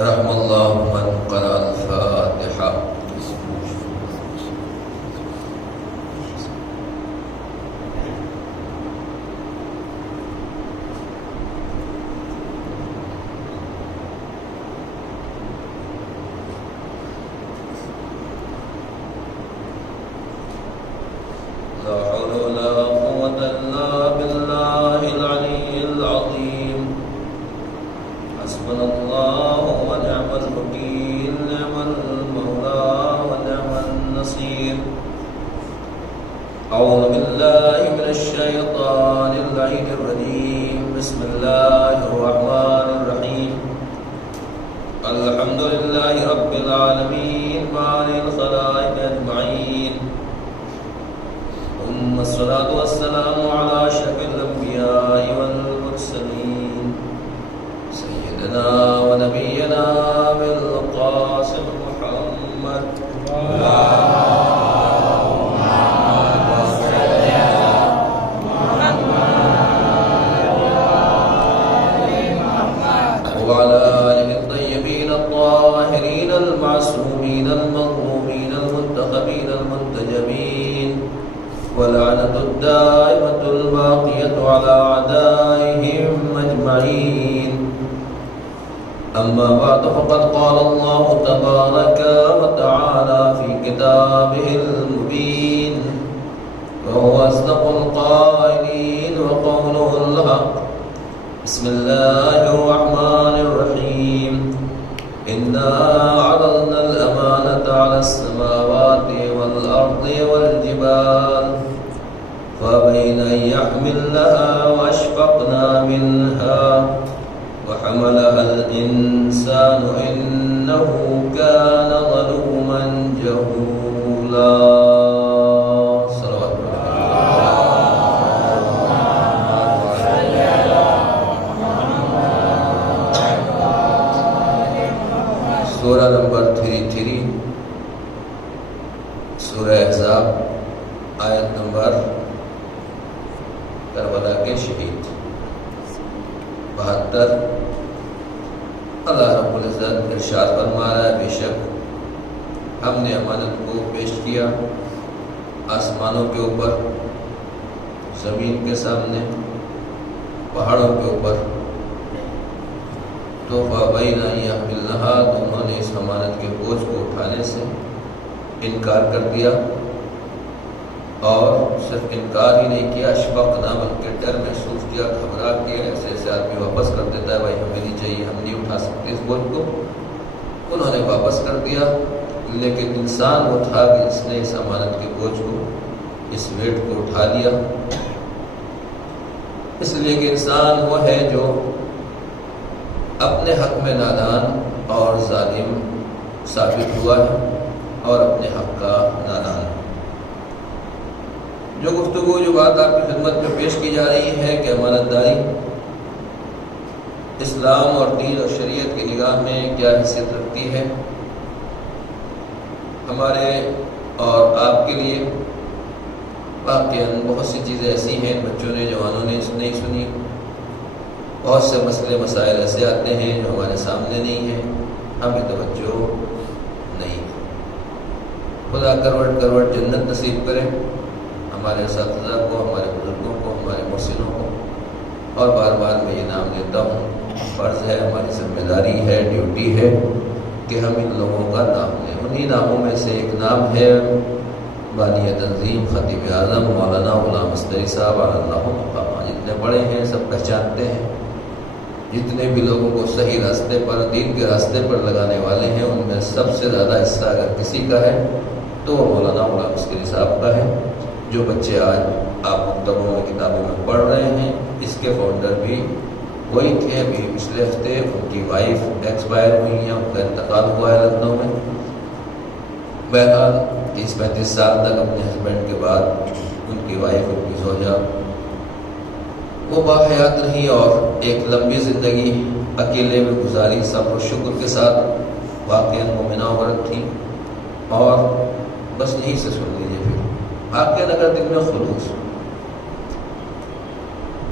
رحم الله من قرأ الفاتحة. لا حول ولا قوة إلا بالله العلي العظيم. حسبنا الله ونعم الوكيل، نعم المولى ونعم النصير. أعوذ بالله من الشيطان اللعين الرجيم. بسم الله الرحمن الرحيم. الحمد لله رب العالمين بارئ الخلائق أجمعين، ثم الصلاة والسلام على أشرف الأنبياء والمرسلين سيدنا ونبينا بالقاسم محمد. وعلى آله الطيبين الطاهرين المعصومين المظلومين المنتخبين المنتجبين، ولعنة الدائمة الباقية على أعدائهم أجمعين. أما بعد، فقد قال الله تبارك وتعالى في كتابه المبين، وهو أصدق القائلين وقوله الحق. بسم الله الرحمن الرحيم. إنا عرضنا الأمانة على السماوات والأرض والجبال فأبين أن يحملنها وأشفقن منها وحملها الإنسان إنه كان ظلوما جهولا. سورہ نمبر 33، سورہ احزاب، آیت نمبر کربلا کے شہید 72۔ اللہ رب العزت ارشاد فرما رہا ہے، بے شک ہم نے امانت کو پیش کیا آسمانوں کے اوپر، زمین کے سامنے، پہاڑوں کے اوپر، تو فَأَبَيْنَ أَن يَحْمِلْنَهَا، تو انہوں نے اس امانت کے بوجھ کو اٹھانے سے انکار کر دیا، اور صرف انکار ہی نہیں کیا، اشفقنا، بلکہ ڈر محسوس کیا، گھبرا کے ایسے ایسے آدمی واپس کر دیتا ہے، بھائی ہمیں نہیں چاہیے، ہم نہیں اٹھا سکتے اس بوجھ کو، انہوں نے واپس کر دیا۔ لیکن انسان وہ تھا کہ اس نے اس امانت کے بوجھ کو، اس ویٹ کو اٹھا لیا، اس لیے کہ انسان وہ ہے جو اپنے حق میں نادان اور ظالم ثابت ہوا ہے، اور اپنے حق کا نادان۔ جو گفتگو، جو بات آپ کی خدمت میں پیش کی جا رہی ہے کہ امانت داری اسلام اور دین اور شریعت کی نگاہ میں کیا حیثیت رکھتی ہے، ہمارے اور آپ کے لیے واقعاً بہت سی چیزیں ایسی ہیں، بچوں نے، جوانوں نے نہیں سنی، بہت سے مسئلے مسائل ایسے آتے ہیں جو ہمارے سامنے نہیں ہیں، ہمیں توجہ نہیں ہے۔ خدا کروٹ کروٹ جنت نصیب کرے ہمارے اساتذہ کو، ہمارے بزرگوں کو، ہمارے محسنوں کو، اور بار بار میں یہ نام لیتا ہوں، فرض ہے، ہماری ذمہ داری ہے، ڈیوٹی ہے کہ ہم ان لوگوں کا نام لیں۔ انہی ناموں میں سے ایک نام ہے بانی تنظیم خطیب اعظم مولانا غلام اصغری صاحب علی اللہ مقامہ۔ جتنے بڑے ہیں سب پہچانتے ہیں، جتنے بھی لوگوں کو صحیح راستے پر، دین کے راستے پر لگانے والے ہیں، ان میں سب سے زیادہ حصہ اگر کسی کا ہے تو وہ مولانا غلام اصغری صاحب کا ہے۔ جو بچے آج آپ مکتبوں میں، کتابوں میں پڑھ رہے ہیں، اس کے فاؤنڈر بھی وہی تھے۔ ابھی پچھلے ہفتے ان کی وائف ایکسپائر ہوئی ہیں، ان کا انتقال ہوا ہے لکھنؤ میں۔ بہرحال 30-35 سال تک اپنے ہسبینڈ کے بعد ان کی وائف، ان کی زوجہ، وہ باحیات رہی اور ایک لمبی زندگی اکیلے میں گزاری، صبر و شکر کے ساتھ، واقعاً مومنہ عورت تھی۔ اور بس یہیں سے سن لیجیے پھر واقعاً اگر دل میں خلوص،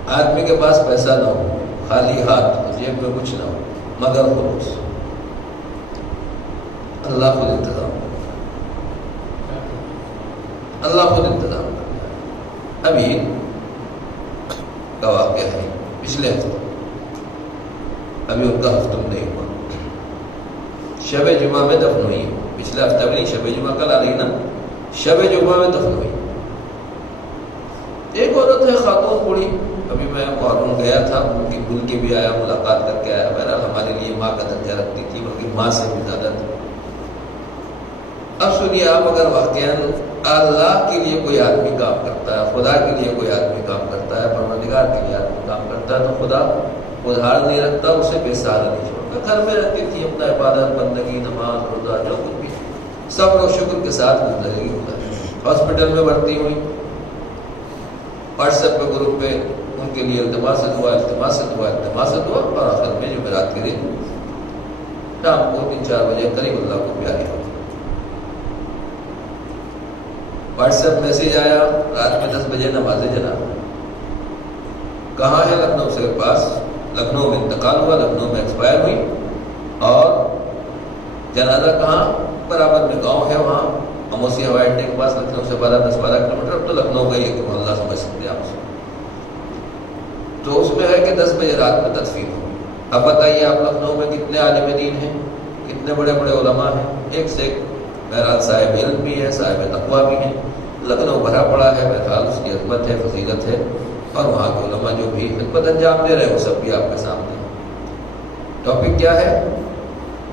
آدمی کے پاس پیسہ نہ ہو، خالی ہاتھ، جیب میں کچھ نہ ہو، مگر خلوص، اللہ خود انتظام اللہ خود انتظام کرتا ہے. ابھی کا واقعہ ہے پچھلے ہفتے، ابھی ان کا ہفتہ نہیں ہوا، شب جمعہ میں دفن ہوئی. پچھلے ہفتہ بھی نہیں، شب جمعہ کل آ رہی نا، شب جمعہ میں دفن ہوئی. ایک عورت ہے، خاتون بوڑھی. ابھی میں محرم گیا تھا، ان کی بھول کے بھی آیا، ملاقات کر کے آیا. بہرحال ہمارے لیے ماں کا درجہ رکھتی تھی، بلکہ ماں سے بھی زیادہ تھی. اب سنیے آپ، اگر واقعاً اللہ کے لیے کوئی آدمی کام کرتا ہے، خدا کے لیے کوئی آدمی کام کرتا ہے، پروردگار کے لیے آدمی کام کرتا ہے، تو خدا ادھار نہیں رکھتا، اسے بے سہارا نہیں چھوڑتا. گھر میں رہتی تھی، اپنا عبادت بندگی نماز روزہ جو کچھ بھی صبر و شکر کے ساتھ گزرے گی. ہاسپٹل میں بھرتی ہوئی، واٹس ایپ پہ گروپ پہ ان کے لیے التماس سے دعا، التماس سے دعا، التماس سے دعا. اور آخر میں جمعرات کے دن شام کو 3-4 بجے قریب اللہ کو پیاری ہو. واٹس ایپ میسیج آیا، رات میں 10 بجے نماز جنازہ. کہاں ہے؟ لکھنؤ سے پاس. لکھنؤ میں انتقال ہوا، لکھنؤ میں ایکسپائر ہوئی. اور جنازہ کہاں؟ برابر میں گاؤں ہے وہاں اموسی ہوائی اڈے کے پاس، لکھنؤ سے 12-10-12 کلومیٹر. اب تو لکھنؤ کا ہی ایک محلہ سمجھ سکتے ہیں آپ اس. تو اس میں ہے کہ 10 بجے رات میں تدفین ہو. اب بتائیے آپ، لکھنؤ میں کتنے عالم دین ہیں، کتنے بڑے بڑے علماء ہیں، ایک سے ایک. بہرحال صاحب علم بھی ہے، صاحب تقویٰ بھی ہیں. لکھنؤ بھرا پڑا ہے، بہرحال اس کی عظمت ہے، فضیلت ہے. اور وہاں کے علماء جو بھی خدمت انجام دے رہے وہ سب بھی آپ کے سامنے ہیں. ٹاپک کیا ہے؟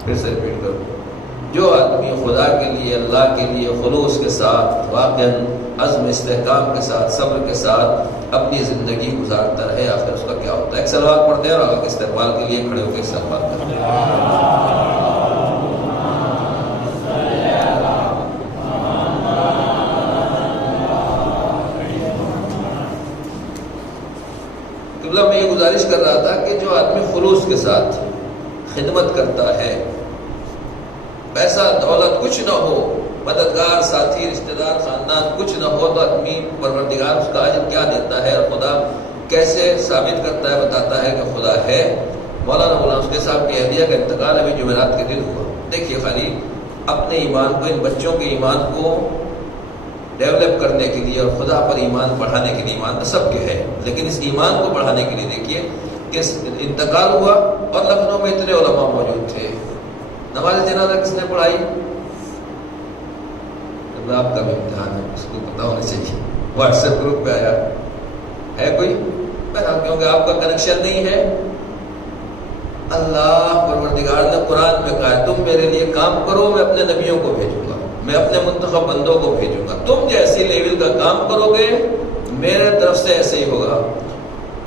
پھر سے ریپیٹ کروں. جو آدمی خدا کے لیے، اللہ کے لیے خلوص کے ساتھ، واقعاً عزم استحکام کے ساتھ، صبر کے ساتھ اپنی زندگی گزارتا رہے، آخر اس کا کیا ہوتا ہے. ایک سلوات پڑھتے ہیں اور آگے استقبال کے لیے کھڑے ہو کے استقبال کرتے ہیں. میں یہ گزارش کر رہا تھا کہ جو آدمی خلوص کے ساتھ خدمت کرتا ہے، پیسہ دولت کچھ نہ ہو، مددگار ساتھی رشتہ دار خاندان کچھ نہ ہو، تو آدمی پروردگار اس کا اجر کیا دیتا ہے، اور خدا کیسے ثابت کرتا ہے، بتاتا ہے کہ خدا ہے. مولانا غلام رشید صاحب کی اہلیہ کا انتقال ابھی جمعرات کے دن ہوا. دیکھیے، خالی اپنے ایمان کو، ان بچوں کے ایمان کو ڈیولپ کرنے کے لیے اور خدا پر ایمان بڑھانے کے لیے، ایمان تو سب کے ہے، لیکن اس ایمان کو بڑھانے کے لیے دیکھیے کہ انتقال ہوا اور لکھنؤ میں اتنے علماء موجود تھے. نماز جنازہ کس نے پڑھائی؟ آپ کا بھی امتحان ہے، اس کو پتا ہونا چاہیے. واٹس ایپ گروپ پہ آیا ہے کوئی؟ کیونکہ آپ کا کنیکشن نہیں ہے. اللہ پروردگار نے قرآن میں کہا ہے، تم میرے لیے کام کرو، میں اپنے نبیوں کو بھیجوں گا، میں اپنے منتخب بندوں کو بھیجوں گا. تم جیسی لیول کا کام کرو گے، میرے طرف سے ایسے ہی ہوگا.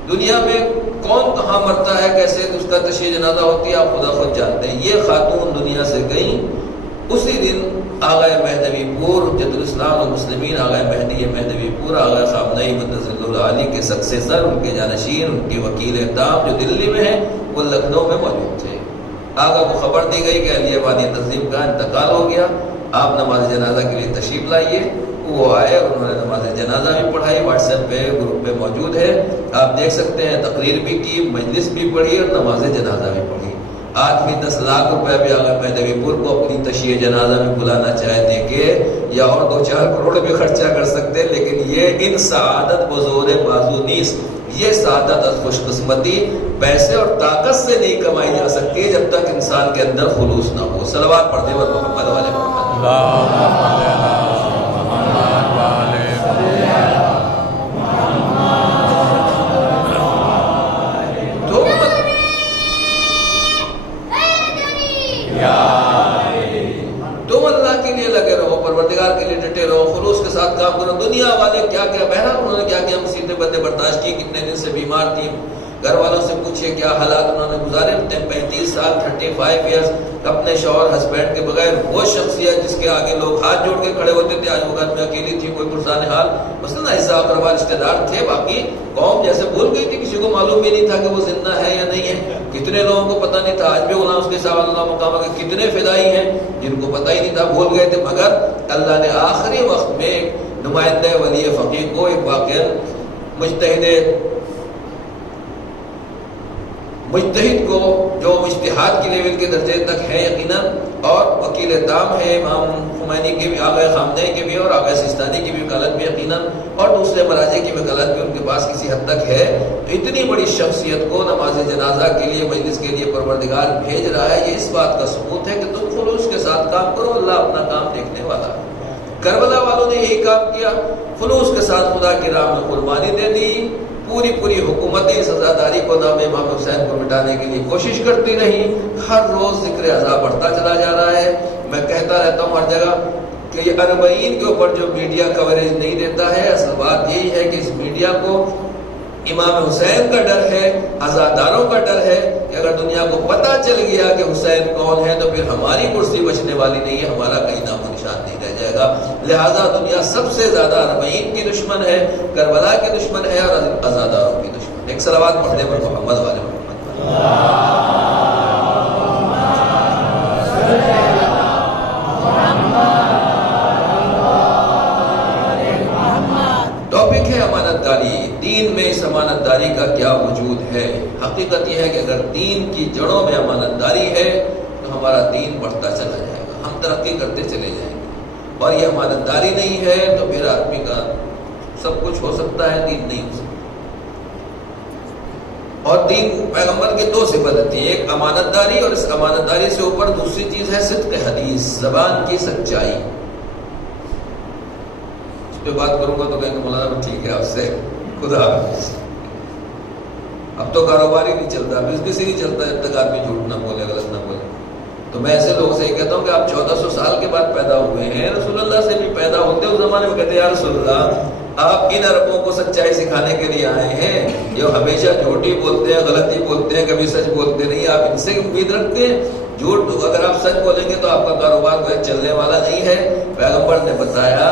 دنیا میں کون کہاں مرتا ہے، کیسے اس کا تشییع جنازہ ہوتی ہے، آپ خدا خود جانتے ہیں. یہ خاتون دنیا سے گئیں اسی دن. آغا مہدوی پور جد الاسلام المسلمین، آغا مہدی مہدوی پور، آغا خامنئی مدظل العالی کے سکسیسر، ان کے جانشین، ان کے وکیل احتام جو دلی میں ہیں، وہ لکھنؤ میں موجود تھے. آغا کو خبر دی گئی کہ اہلیہ بانی تنظیم کا انتقال ہو گیا، آپ نماز جنازہ کے لیے تشریف لائیے. وہ آئے اور انہوں نے نماز جنازہ بھی پڑھائی. واٹس ایپ پہ گروپ پہ موجود ہے، آپ دیکھ سکتے ہیں. تقریر بھی کی، مجلس بھی پڑھی اور نماز جنازہ بھی پڑھی. آدمی 10 لاکھ روپے بھی آغا مہدوی پور کو اپنی تشییع جنازہ میں بلانا چاہے دے کے، یا اور 2-4 کروڑ بھی خرچہ کر سکتے، لیکن یہ ان سعادت بزور بازو نیس، یہ سعادت از خوش قسمتی پیسے اور طاقت سے نہیں کمائی جا سکتی جب تک انسان کے اندر خلوص نہ ہو. صلوات پڑھتے وقت محمد والے محمد. تم اللہ کے لیے لگے رہو، پروردگار کے لیے ڈٹے رہو، خلوص کے ساتھ کام کرو. دنیا والے کیا کیا، بہرحال انہوں نے کیا کیا مصیبتیں بدیں برداشت کی، کتنے دن سے بیمار تھی. گھر والوں سے پوچھے کیا حالات انہوں نے گزارے. 35 سال 35 ایئرس اپنے شوہر ہسبینڈ کے بغیر. وہ شخصیت جس کے آگے لوگ ہاتھ جوڑ کے کھڑے ہوتے تھے، آج وہ گھر میں اکیلی تھی، کوئی پرسان حال. مثلاً ایسا اقربا رشتے دار تھے، باقی قوم جیسے بھول گئی تھی، کسی کو معلوم بھی نہیں تھا کہ وہ زندہ ہے یا نہیں ہے. کتنے لوگوں کو پتہ نہیں تھا. آج بھی غلام اس کے صاحب اللہ مقام کے کتنے فدائی ہیں جن کو پتہ ہی نہیں تھا، بھول گئے تھے. مگر اللہ نے آخری وقت میں نمائندہ ولی فقیہ کو، ایک واقعہ مجتہد کو جو اجتہاد اجتہاد کی لیول کے درجے تک ہیں یقیناً، اور وکیل تام ہے امام خمینی کے بھی، آغا خامنہئی کے بھی اور آغا سیستانی کی بھی وکالت بھی یقیناً، اور دوسرے مراجع کی وکالت بھی ان کے پاس کسی حد تک ہے. تو اتنی بڑی شخصیت کو نماز جنازہ کے لیے مجلس کے لیے پروردگار بھیج رہا ہے، یہ اس بات کا ثبوت ہے کہ تم خلوص کے ساتھ کام کرو، اللہ اپنا کام دیکھنے والا ہے. کربلا والوں نے یہی کام کیا، خلوص کے ساتھ خدا کی راہ میں قربانی دے دی. پوری حکومتیں سزاداری کو نام امام حسین کو مٹانے کے لیے کوشش کرتی رہی. ہر روز ذکر عذاب بڑھتا چلا جا رہا ہے. میں کہتا رہتا ہوں ہر جگہ کہ یہ 40 کے اوپر جو میڈیا کوریج نہیں دیتا ہے، اصل بات یہی ہے کہ اس میڈیا کو امام حسین کا ڈر ہے، عزاداروں کا ڈر ہے کہ اگر دنیا کو پتہ چل گیا کہ حسین کون ہے تو پھر ہماری کرسی بچنے والی نہیں ہے، ہمارا کہیں نام و نشان نہیں رہ جائے گا. لہذا دنیا سب سے زیادہ 40 کی دشمن ہے، کربلا کی دشمن ہے، اور عزاداروں کی دشمن. ایک صلوات پڑھ دیں پر محمد والے محمد. ٹاپک ہے امانت داری. دین میں اس امانت داری کا کیا وجود ہے؟ حقیقت یہ ہے کہ اگر دین کی جڑوں میں امانت داری ہے تو ہمارا دین بڑھتا چلا جائے گا، ہم ترقی کرتے چلے جائیں گے. اور یہ امانت داری نہیں ہے تو پھر آدمی کا سب کچھ ہو سکتا ہے، دین نہیں ہو سکتا. اور دین پیغمبر کے 2 صفت تھی، ایک امانت داری، اور اس امانت داری سے اوپر دوسری چیز ہے صدق حدیث، زبان کی سچائی. اس پہ بات کروں گا تو کہیں کہ مولانا ٹھیک ہے، آپ سے خدا حافظ. اب تو کاروبار ہی نہیں چلتا، بزنس ہی نہیں چلتا جب تک آدمی جھوٹ نہ بولے، غلط نہ بولے. تو میں ایسے لوگوں سے یہ کہتا ہوں کہ آپ 1400 سال کے بعد پیدا ہوئے ہیں، رسول اللہ سے بھی پیدا ہوتے اس زمانے میں کہتے ہیں یا رسول اللہ آپ ان عربوں کو سچائی سکھانے کے لیے آئے ہیں، یہ ہمیشہ جھوٹ ہی بولتے ہیں، غلطی بولتے ہیں، کبھی سچ بولتے نہیں، آپ ان سے امید رکھتے ہیں؟ جھوٹ اگر آپ سچ بولیں گے تو آپ کا کاروبار کوئی چلنے والا نہیں ہے. پیغمبر نے بتایا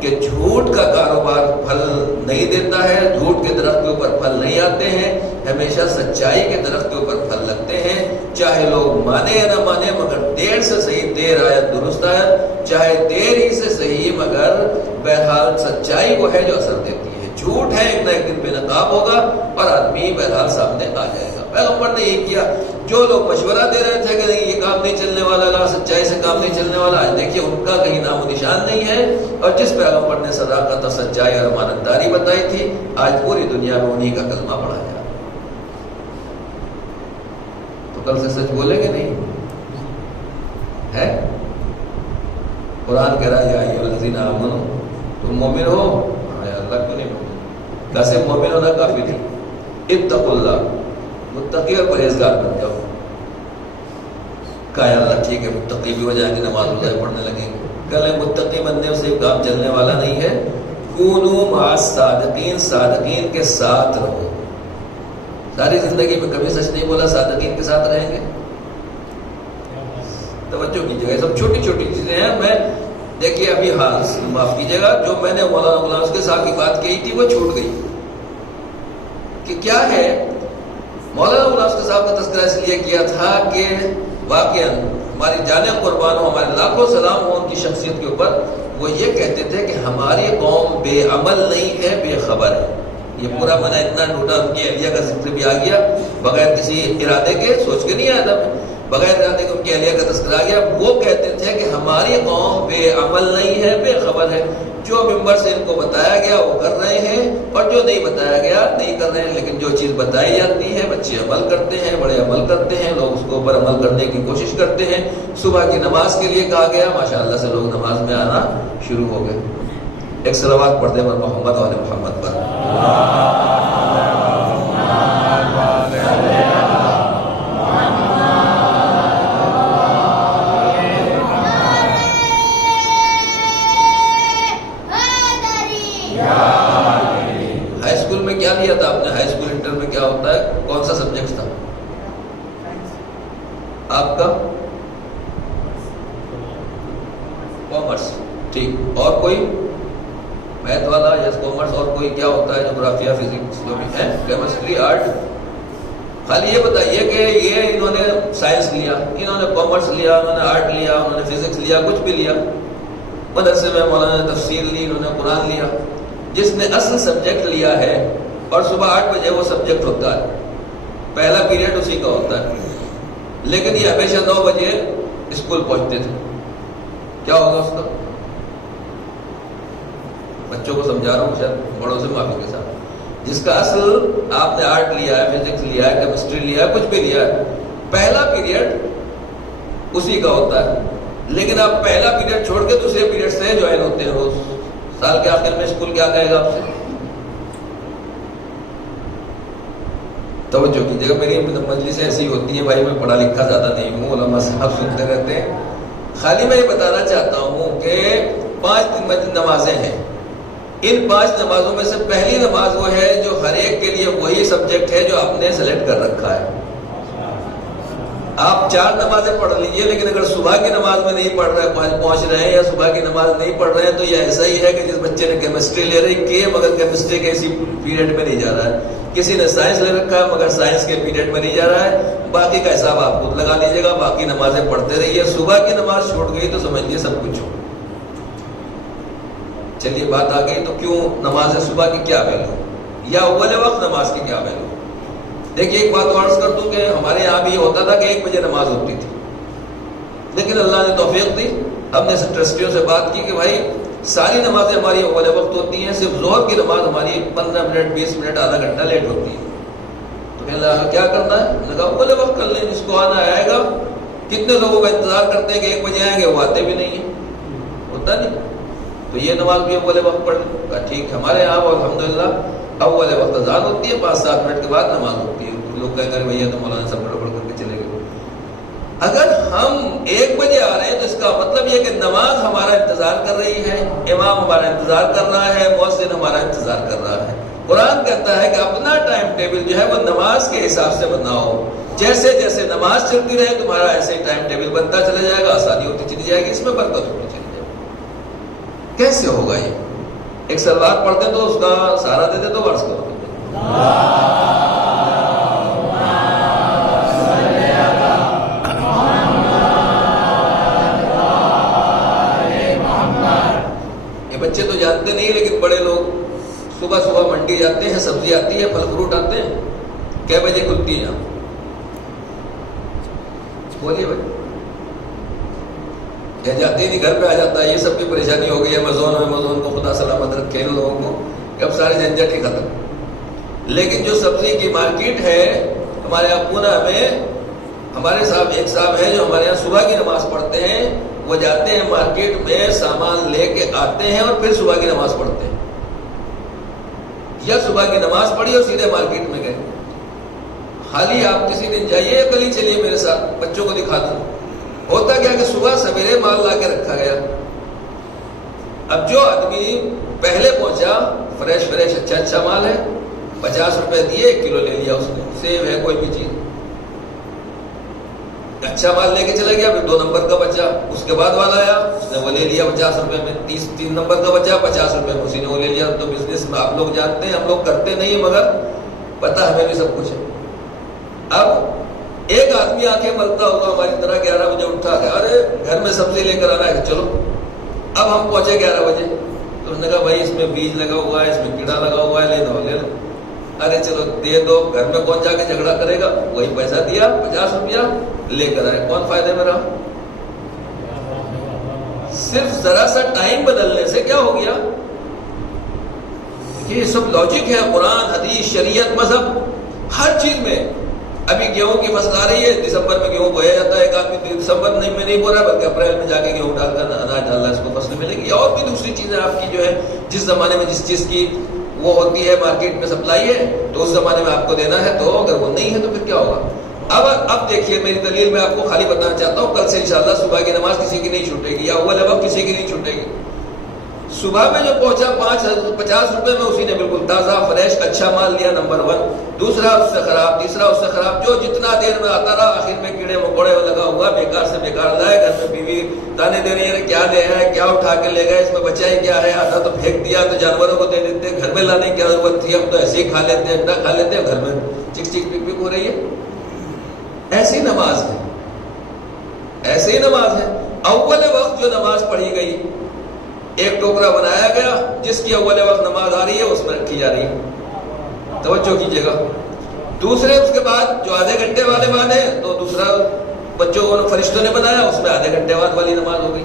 کہ جھوٹ کا کاروبار پھل نہیں دیتا ہے، جھوٹ کے درخت کے اوپر پھل نہیں آتے ہیں، ہمیشہ سچائی کے درخت کے اوپر پھل لگتے ہیں. چاہے لوگ مانے یا نہ مانے، مگر دیر سے صحیح، دیر آیت درست آیت، چاہے دیر ہی سے صحیح، مگر بہرحال سچائی وہ ہے جو اثر دیتی ہے. جھوٹ ہے ایک نہ ایک دن بے نقاب ہوگا اور آدمی بہرحال سامنے آ جائے گا. پیغمبر نے یہ کیا. جو لوگ مشورہ دے رہے تھے کہ نہیں یہ کام نہیں چلنے والا، سچائی سے کام نہیں چلنے والا، آج دیکھیے ان کا کہیں نام و نشان نہیں ہے. اور جس پیغمبر نے صداقت اور سچائی اور امانت داری بتائی تھی، آج پوری دنیا میں انہی کا کلمہ پڑھا جا رہا ہے. تو کل سے سچ بولیں گے نہیں ہے؟ قرآن کہہ رہا ہے یا ایھا الذین آمنو، تم مومن ہو؟ ہاں یا اللہ کیوں نہیں مومن؟ کیسے مومن ہونا کافی نہیں، اتقوا اللہ، متقی اور پرہیزگار بن جاؤ. کہا یا اللہ ٹھیک ہے متقی بھی ہو جائیں گے، نماز روزہ پڑھنے لگیں گے. کل متقی بننے سے کام چلنے والا نہیں ہے. کونوا مع الصادقین، صادقین کے ساتھ رہو. ساری زندگی میں کبھی سچ نہیں بولا، صادقین کے ساتھ رہیں گے. توجہ کیجیے گا، سب چھوٹی چھوٹی چیزیں ہیں. میں دیکھیے ابھی معاف کیجیے گا، جو میں نے مولانا غلام اس کے صاحب کی بات کہی تھی وہ چھوٹ گئی. کہ کیا ہے، مولانا غلام کے صاحب کا تذکرہ اس لیے کیا تھا کہ واقعا ہماری جانیں قربان ہو، ہمارے لاکھوں سلام ہو ان کی شخصیت کے اوپر. وہ یہ کہتے تھے کہ ہماری قوم بے عمل نہیں ہے، بے خبر ہے. یہ پورا منع اتنا ٹوٹا، ان کی اہلیہ کا ذکر بھی آ گیا بغیر کسی ارادے کے، سوچ کے نہیں آیا تھا، بغیر ارادے کے ان کی اہلیہ کا تذکر آ گیا. وہ کہتے تھے کہ ہماری قوم بے عمل نہیں ہے، بے خبر ہے. جو ممبر سے ان کو بتایا گیا وہ کر رہے ہیں، اور جو نہیں بتایا گیا نہیں کر رہے ہیں. لیکن جو چیز بتائی جاتی ہے بچے عمل کرتے ہیں، بڑے عمل کرتے ہیں، لوگ اس کے اوپر عمل کرنے کی کوشش کرتے ہیں. صبح کی نماز کے لیے کہا گیا، ماشاءاللہ سے لوگ نماز میں آنا شروع ہو گئے. ایک صلوات پڑھتے ہیں محمد اور محمد پر. ہائی اسکول میں کیا لیا تھا آپ نے؟ ہائی اسکول انٹر میں کیا ہوتا ہے؟ کون سا سبجیکٹ تھا آپ کا؟ کامرس. ٹھیک، اور کوئی میتھ والا یا کامرس؟ اور کوئی کیا ہوتا ہے؟ جغرافیہ، فزکس، جو بھی ہے، کیمسٹری، آرٹ. خالی یہ بتائیے کہ یہ انہوں نے سائنس لیا، انہوں نے کامرس لیا، انہوں نے آرٹ لیا، انہوں نے فزکس لیا، کچھ بھی لیا. مدرسے میں مولانا نے تفسیر لی، انہوں نے قرآن لیا. جس نے اصل سبجیکٹ لیا ہے اور صبح 8 بجے وہ سبجیکٹ ہوتا ہے، پہلا پیریڈ اسی کا ہوتا ہے. لیکن یہ ہمیشہ 9 بجے اسکول پہنچتے تھے. کیا ہوگا اس کا؟ بچوں کو سمجھا رہا ہوں، شاید بڑوں سے معافی کے ساتھ. جس کا اصل آپ نے آرٹ لیا ہے، فزکس لیا ہے، کیمسٹری لیا ہے، کچھ بھی لیا ہے، پہلا پیریڈ اسی کا ہوتا ہے. لیکن آپ پہلا پیریڈ چھوڑ کے دوسرے پیریڈ سے جوائن ہوتے ہیں روز. سال کے آخر میں اسکول کیا کہے گا آپ سے؟ توجہ کیجیے گا. میری مجلس ایسی ہوتی ہے بھائی، میں پڑھا لکھا زیادہ نہیں ہوں، علماء صاحب سنتے رہتے ہیں. خالی میں یہ بتانا چاہتا ہوں کہ 5 نمازیں ہیں. ان 5 نمازوں میں سے پہلی نماز وہ ہے جو ہر ایک کے لیے وہی سبجیکٹ ہے جو آپ نے سلیکٹ کر رکھا ہے. آپ 4 نمازیں پڑھ لیجئے، لیکن اگر صبح کی نماز میں نہیں پڑھ رہے، پہنچ رہے ہیں، یا صبح کی نماز نہیں پڑھ رہے ہیں، تو یہ ایسا ہی ہے کہ جس بچے نے کیمسٹری لے رہی کی مگر کیمسٹری کے اسی پیریڈ میں نہیں جا رہا ہے. کسی نے سائنس لے رکھا ہے مگر سائنس کے پیریڈ میں نہیں جا رہا ہے. باقی کا حساب آپ خود لگا لیجیے گا. باقی نمازیں پڑھتے رہیے. صبح کی نماز چھوٹ گئی تو سمجھیے سب کچھ ہو. چلیے بات آ گئی تو کیوں نماز صبح کی کیا ویلو یا اول وقت نماز کی کیا ویلو؟ دیکھیے ایک بات عرض کر دوں کہ ہمارے یہاں بھی یہ ہوتا تھا کہ 1 بجے نماز ہوتی تھی، لیکن اللہ نے توفیق دی. ہم نے ٹرسٹیوں سے بات کی کہ بھائی ساری نمازیں ہماری اول وقت ہوتی ہیں، صرف ظہر کی نماز ہماری 15 منٹ 20 منٹ آدھا گھنٹہ لیٹ ہوتی ہے. تو کہنے لگا کیا کرنا ہے؟ میں نے کہا اول وقت کر لیں، جس کو آنا آئے گا. کتنے لوگوں کا انتظار کرتے ہیں کہ 1 بجے آئیں گے، وہ آتے بھی نہیں ہیں، ہوتا نہیں. تو یہ نماز بھی اول وقت پڑھ لیں. ٹھیک. ہمارے یہاں الحمدللہ اول وقت اذان ہوتی ہے، 5-7 منٹ کے بعد نماز ہوتی ہے. لوگ کہیں گے بھیا تو مولانا سب گڑبڑ کر کے چلے گئے. اگر ہم 1 بجے آ رہے ہیں تو اس کا مطلب یہ کہ نماز ہمارا انتظار کر رہی ہے، امام ہمارا انتظار کر رہا ہے، مؤذن ہمارا انتظار کر رہا ہے. قرآن کہتا ہے کہ اپنا ٹائم ٹیبل جو ہے وہ نماز کے حساب سے بناؤ. جیسے جیسے نماز چلتی رہے تمہارا ایسے ہی ٹائم ٹیبل بنتا چلا جائے گا، آسانی ہوتی چلی جائے گی، اس میں برکت ہوتی چلی جائے گی. کیسے ہوگا یہ؟ ایک سلوات پڑھتے تو اس کا سہارا دیتے تو عرض کرو. بچے تو جانتے نہیں، لیکن بڑے لوگ صبح صبح منڈی جاتے ہیں، سبزی آتی ہے، پھل فروٹ آتے ہیں. کیا بجے کھلتی ہیں؟ بولیے بھائی. کیا جاتے نہیں، گھر پہ آ جاتا ہے. یہ سب کی پریشانی ہو گئی ہے. امیزون کو خدا سلامت رکھے ان لوگوں کو کہ اب سارے جھنجٹ ہی ختم. لیکن جو سبزی کی مارکیٹ ہے ہمارے یہاں پونا میں، ہمارے صاحب ایک صاحب ہیں جو ہمارے یہاں صبح کی نماز پڑھتے ہیں. وہ جاتے ہیں مارکیٹ میں، سامان لے کے آتے ہیں اور پھر صبح کی نماز پڑھتے ہیں. یا صبح کی نماز پڑھی اور سیدھے مارکیٹ میں گئے. خالی آپ کسی دن جائیے، کل ہی چلیے میرے ساتھ، بچوں کو دکھا دوں. ہوتا کیا کہ صبح سویرے مال لا کے رکھا گیا. اب جو آدمی پہلے پہنچا، فریش اچھا مال ہے، 50 روپے دیے 1 کلو لے لیا. اس نے سیب ہے کوئی بھی چیز، اچھا مال لے کے چلا گیا. پھر 2 نمبر کا بچا، اس کے بعد والا آیا، اس نے وہ لے لیا 50 روپے میں. 3 نمبر کا بچا 50 روپے میں، اسی نے وہ لے لیا. تو بزنس میں آپ لوگ جانتے ہیں، ہم لوگ کرتے نہیں مگر پتا ہمیں بھی سب کچھ ہے. اب ایک آدمی آ کے ملتا ہوگا ہماری طرح 11 بجے اٹھا کہ ارے گھر میں سبزی لے کر آنا ہے، چلو. اب ہم پہنچے 11 بجے، تو انہوں نے کہا بھائی اس میں بیج لگا ہوا ہے، اس میں کیڑا لگا ہوا ہے، لے لو. ارے چلو دے دو. گھر میں کون جا کے جھگڑا کرے گا؟ وہی پیسہ دیا 50 روپیہ لے کر آئے. کون فائدے میں رہا؟ صرف ذرا سا ٹائم بدلنے سے کیا ہو گیا؟ یہ سب لاجک ہے. قرآن، حدیث، شریعت، مذہب، ہر چیز میں. ابھی گیہوں کی فصل آ رہی ہے، دسمبر میں گیہوں بویا جاتا ہے. ایک آدمی دسمبر میں نہیں بو رہا بلکہ اپریل میں جا کے گیہوں ڈال کر اناج ڈال رہا ہے، اس کو فصل ملے گی. اور بھی دوسری چیزیں آپ کی جو ہے جس زمانے میں جس چیز کی وہ ہوتی ہے مارکیٹ میں سپلائی ہے تو اس زمانے میں آپ کو دینا ہے. تو اگر وہ نہیں ہے تو پھر کیا ہوگا؟ اب دیکھیے میری دلیل میں آپ کو خالی بتانا چاہتا ہوں. کل سے انشاءاللہ صبح کی نماز کسی کی نہیں چھوٹے گی، یا اول وقت کسی کی نہیں چھوٹے گی. صبح میں جو پہنچا 50 روپے میں، اسی نے بالکل تازہ فریش اچھا مال لیا. نمبر 1. دوسرا اس سے خراب، تیسرا اس سے خراب. جو جتنا دیر میں آتا رہا آخر میں کیڑے مکوڑے لگا ہوا، بیکار سے بیکار لائے. گھر میں بیوی تانے دے رہی ہے کیا لے ہے، کیا اٹھا کے لے گئے، اس میں بچا ہی کیا ہے، آدھا تو پھینک دیا تو جانوروں کو دے دیتے. گھر میں لانے کی کیا ضرورت تھی؟ ہم تو ایسے ہی کھا لیتے ہیں، انڈا کھا لیتے ہیں. گھر میں چک چک پک پک ہو رہی ہے. ایسی نماز ہے، ایسے ہی نماز ہے. اول وقت جو نماز پڑھی گئی، ایک ٹوکرا بنایا گیا جس کی اول وقت نماز آ رہی ہے اس میں رکھی جا رہی ہے. توجہ کیجیے گا. دوسرے اس کے بعد جو آدھے گھنٹے والے ہیں تو دوسرا بچوں کو فرشتوں نے بنایا، اس میں آدھے گھنٹے بعد والی نماز ہو گئی۔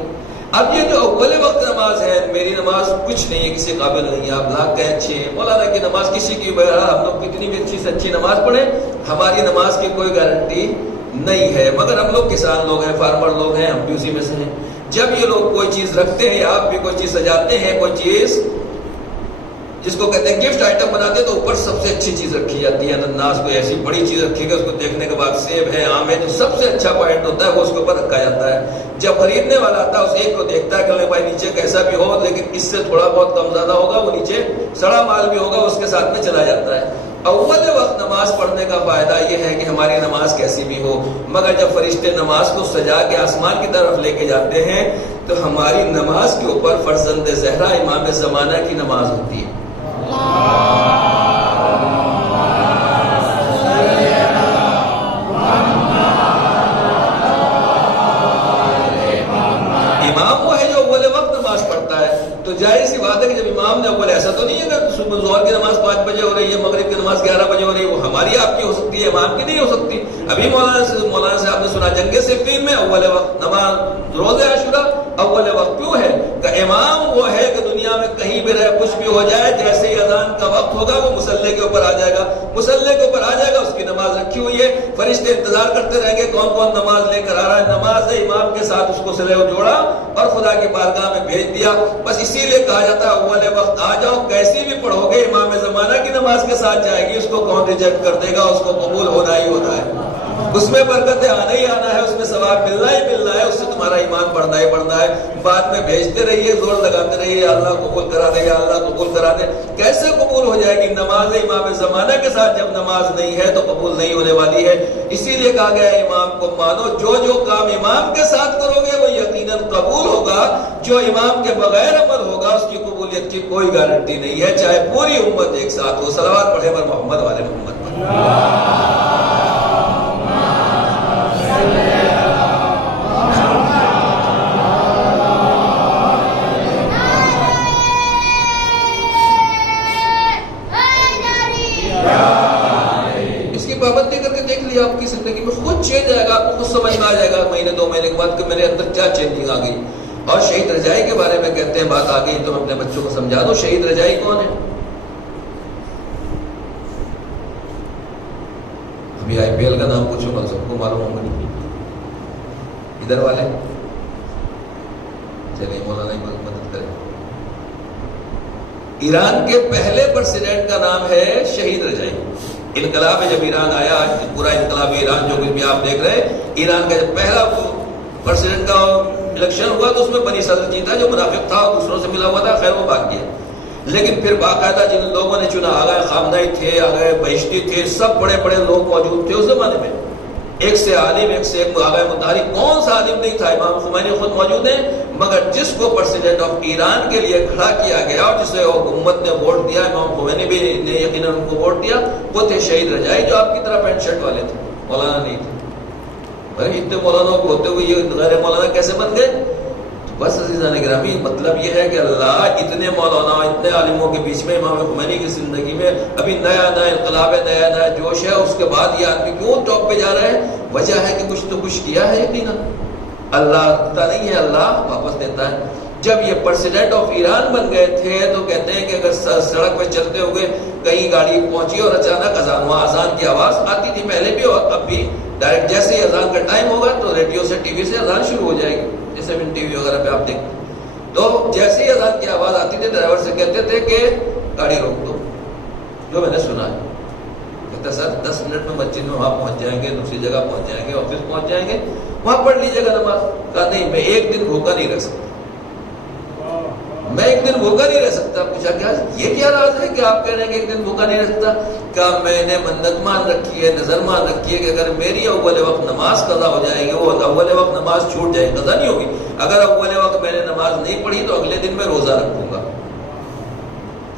اب یہ جو اول وقت نماز ہے، میری نماز کچھ نہیں ہے، کسی قابل نہیں ہے، آپ لاکھ کہیں اچھے ہیں، مولانا کی نماز کسی کی، ہم لوگ کتنی بھی اچھی سے اچھی نماز پڑھیں، ہماری نماز کی کوئی گارنٹی نہیں ہے۔ مگر ہم لوگ کسان لوگ ہیں، فارمر لوگ ہیں، ہم بھی اسی میں سے ہیں۔ جب یہ لوگ کوئی چیز رکھتے ہیں، یا آپ بھی کوئی چیز سجاتے ہیں، کوئی چیز جس کو کہتے ہیں گفٹ آئٹم بناتے ہیں، تو اوپر سب سے اچھی چیز رکھی جاتی ہے۔ انناس کوئی ایسی بڑی چیز رکھی گا، اس کو دیکھنے کے بعد سیب ہے، آم ہے، جو سب سے اچھا پوائنٹ ہوتا ہے وہ اس کے اوپر رکھا جاتا ہے۔ جب خریدنے والا آتا ہے، اس ایک کو دیکھتا ہے کہ بھائی نیچے کیسا بھی ہو، لیکن اس سے تھوڑا بہت کم زیادہ ہوگا، وہ نیچے سڑا مال بھی ہوگا، اس کے ساتھ میں چلا جاتا ہے۔ اول وقت نماز پڑھنے کا فائدہ یہ ہے کہ ہماری نماز کیسی بھی ہو، مگر جب فرشتے نماز کو سجا کے آسمان کی طرف لے کے جاتے ہیں، تو ہماری نماز کے اوپر فرزند زہرا امام زمانہ کی نماز ہوتی ہے۔ امام وہ ہے جو اول وقت نماز پڑھتا ہے، تو ظاہر سی بات ہے کہ جب امام نے اول، ایسا تو نہیں ہے کہ صبح ظہر کی نماز 5 بجے ہو رہی ہے، مغرب کی نماز 11 بجے ہو رہی ہے، وہ ہماری آپ کی ہو سکتی ہے، امام کی نہیں ہو سکتی۔ ابھی مولانا سے آپ نے سنا جنگ صفین میں اول وقت نماز روزہ عاشورہ اول وقت کیوں ہے کہ امام وہ ہے کہ دنیا میں کہیں بھی رہے، کچھ بھی ہو جائے، جیسے ہی اذان کا وقت ہوگا وہ مصلی کے اوپر آ جائے گا، مصلی کے اوپر آ جائے گا، اس کی نماز رکھی ہوئی ہے، فرشتے انتظار کرتے رہیں گے کون کون نماز لے کر آ رہا ہے، نماز امام کے ساتھ اس کو صلح و جوڑا اور خدا کی بارگاہ میں بھیج دیا۔ بس اسی لیے کہا جاتا ہے اول وقت آ جاؤ، کیسی بھی پڑھو گے امام زمانہ کی نماز کے ساتھ جائے گی، اس کو کون ریجیکٹ کر دے گا، اس کو قبول ہونا ہی ہونا ہے، اس میں برکتیں آنا ہی آنا ہے، اس میں ثواب ملنا ہی ملنا ہے، اس سے تمہارا ایمان بڑھنا ہی بڑھنا ہے۔ بعد میں بھیجتے رہیے، زور لگاتے رہیے، اللہ قبول کرا دے، یا اللہ قبول کرا دے۔ کیسے قبول ہو جائے گی؟ نماز امام زمانہ کے ساتھ جب نماز نہیں ہے تو قبول نہیں ہونے والی ہے۔ اسی لیے کہا گیا امام کو مانو، جو کام امام کے ساتھ کرو گے وہ یقیناً قبول ہوگا، جو امام کے بغیر عمل ہوگا اس کی قبولیت کی کوئی گارنٹی نہیں ہے، چاہے پوری امت ایک ساتھ ہو۔ صلوات پڑھے بر محمد والے محمد۔ پابندی کر کے دیکھ لیا، آپ کی زندگی میں خود چینج آئے گا، آپ کو خود سمجھ میں آ جائے گا مہینے 2 مہینے کے بعد کہ میرے اندر کیا چینجنگ آ گئی۔ اور شہید رجائی کے بارے میں کہتے ہیں، بات آ گئی تو اپنے بچوں کو سمجھا دو، شہید رجائی کون ہے؟ ابھی IPL کا نام پوچھوں گا سب کو معلوم ہوگا، ادھر والے چلیے مولانا کی مدد کریں۔ ایران کے پہلے پریزیڈنٹ کا نام ہے شہید رجائی۔ انقلاب میں جب ایران آیا، پورا انقلاب ایران جو کچھ بھی آپ دیکھ رہے ہیں، ایران کا جب پہلا پریزیڈنٹ کا الیکشن ہوا تو اس میں بنی صدر جیتا جو منافق تھا، دوسروں سے ملا ہوا تھا، خیر وہ بھاگ گیا۔ لیکن پھر باقاعدہ جن لوگوں نے چنا، آ گئے خامنئی تھے، آ گئے بہشتی تھے، سب بڑے بڑے لوگ موجود تھے اس زمانے میں، ایک سے عالم، ایک سے ایک آ گئے متحری، کون سا عالم نہیں تھا؟ امام خمینی خود موجود ہیں، مگر جس کو پریزیڈنٹ آف ایران کے لیے کھڑا کیا گیا اور جسے امت نے ووٹ دیا، امام خمینی بھی نے یقیناً ان کو ووٹ دیا، وہ تھے شہید رجائی، جو آپ کی طرح پینٹ شرٹ والے تھے، مولانا نہیں تھے۔ بھائی اتنے مولانا کو ہوتے ہوئے یہ غیر مولانا کیسے بن گئے؟ بس عزیزان گرامی، مطلب یہ ہے کہ اللہ اتنے مولانا، اتنے عالموں کے بیچ میں امام خمینی کی زندگی میں ابھی نیا نیا انقلاب ہے، نیا نیا جوش ہے، اس کے بعد یہ آدمی کیوں ٹاپ پہ جا رہا ہے؟ وجہ ہے کہ کچھ تو کچھ کیا ہے یقیناً۔ اللہ رکھتا نہیں ہے، اللہ واپس دیتا ہے۔ جب یہ پریزیڈنٹ آف ایران بن گئے تھے تو کہتے ہیں کہ اگر سڑک پہ چلتے ہوئے کہیں گاڑی پہنچی اور اچانک اذان کی آواز آتی تھی پہلے بھی اور اب بھی، ڈائریکٹ جیسے ہی اذان کا ٹائم ہوگا تو ریڈیو سے ٹی وی سے اذان شروع ہو جائے گی، جیسے بھی ٹی وی وغیرہ پہ آپ دیکھتے، تو جیسے ہی اذان کی آواز آتی تھی ڈرائیور سے کہتے تھے کہ گاڑی روک دو، جو میں نے سنا ہے۔ کہتا سر 10 منٹ میں مسجد میں وہاں پہنچ جائیں گے، دوسری جگہ پہنچ جائیں گے، آفس پہنچ جائیں گے، وہاں پڑھ لیجیے گا نماز۔ کہا نہیں، میں ایک دن بھوکا نہیں رہ سکتا، میں ایک دن بھوکا نہیں رہ سکتا۔ پوچھا کیا یہ کیا راز ہے کہ آپ کہہ رہے ہیں کہ ایک دن بھوکا نہیں رہ سکتا؟ کہا میں نے منت مان رکھی ہے، نظر مان رکھی ہے کہ اگر میری اول وقت نماز قضا ہو جائے گی، وہ اول وقت نماز چھوٹ جائے گی، قضا نہیں ہوگی، اگر اول وقت میں نے نماز نہیں پڑھی تو اگلے دن میں روزہ رکھوں گا،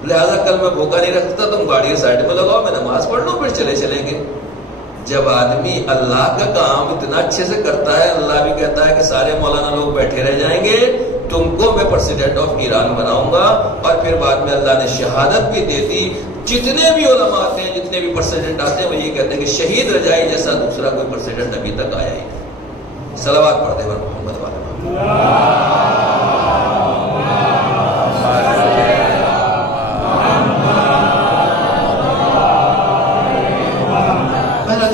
لہذا کل میں بھوکا نہیں رکھ سکتا، تم گاڑی سائڈ میں لگاؤ، میں نماز پڑھ لوں، پھر چلیں گے۔ جب آدمی اللہ کا کام اتنا اچھے سے کرتا ہے، اللہ بھی کہتا ہے کہ سارے مولانا لوگ بیٹھے رہ جائیں گے، تم کو میں پریزیڈنٹ آف ایران بناؤں گا۔ اور پھر بعد میں اللہ نے شہادت بھی دے دی۔ جتنے بھی علماء آتے ہیں، جتنے بھی پریزیڈنٹ آتے ہیں، وہ یہ کہتے ہیں کہ شہید رجائی جیسا دوسرا کوئی پریزیڈنٹ ابھی تک آیا ہی نہیں۔ صلوات پڑھ دے محمد والے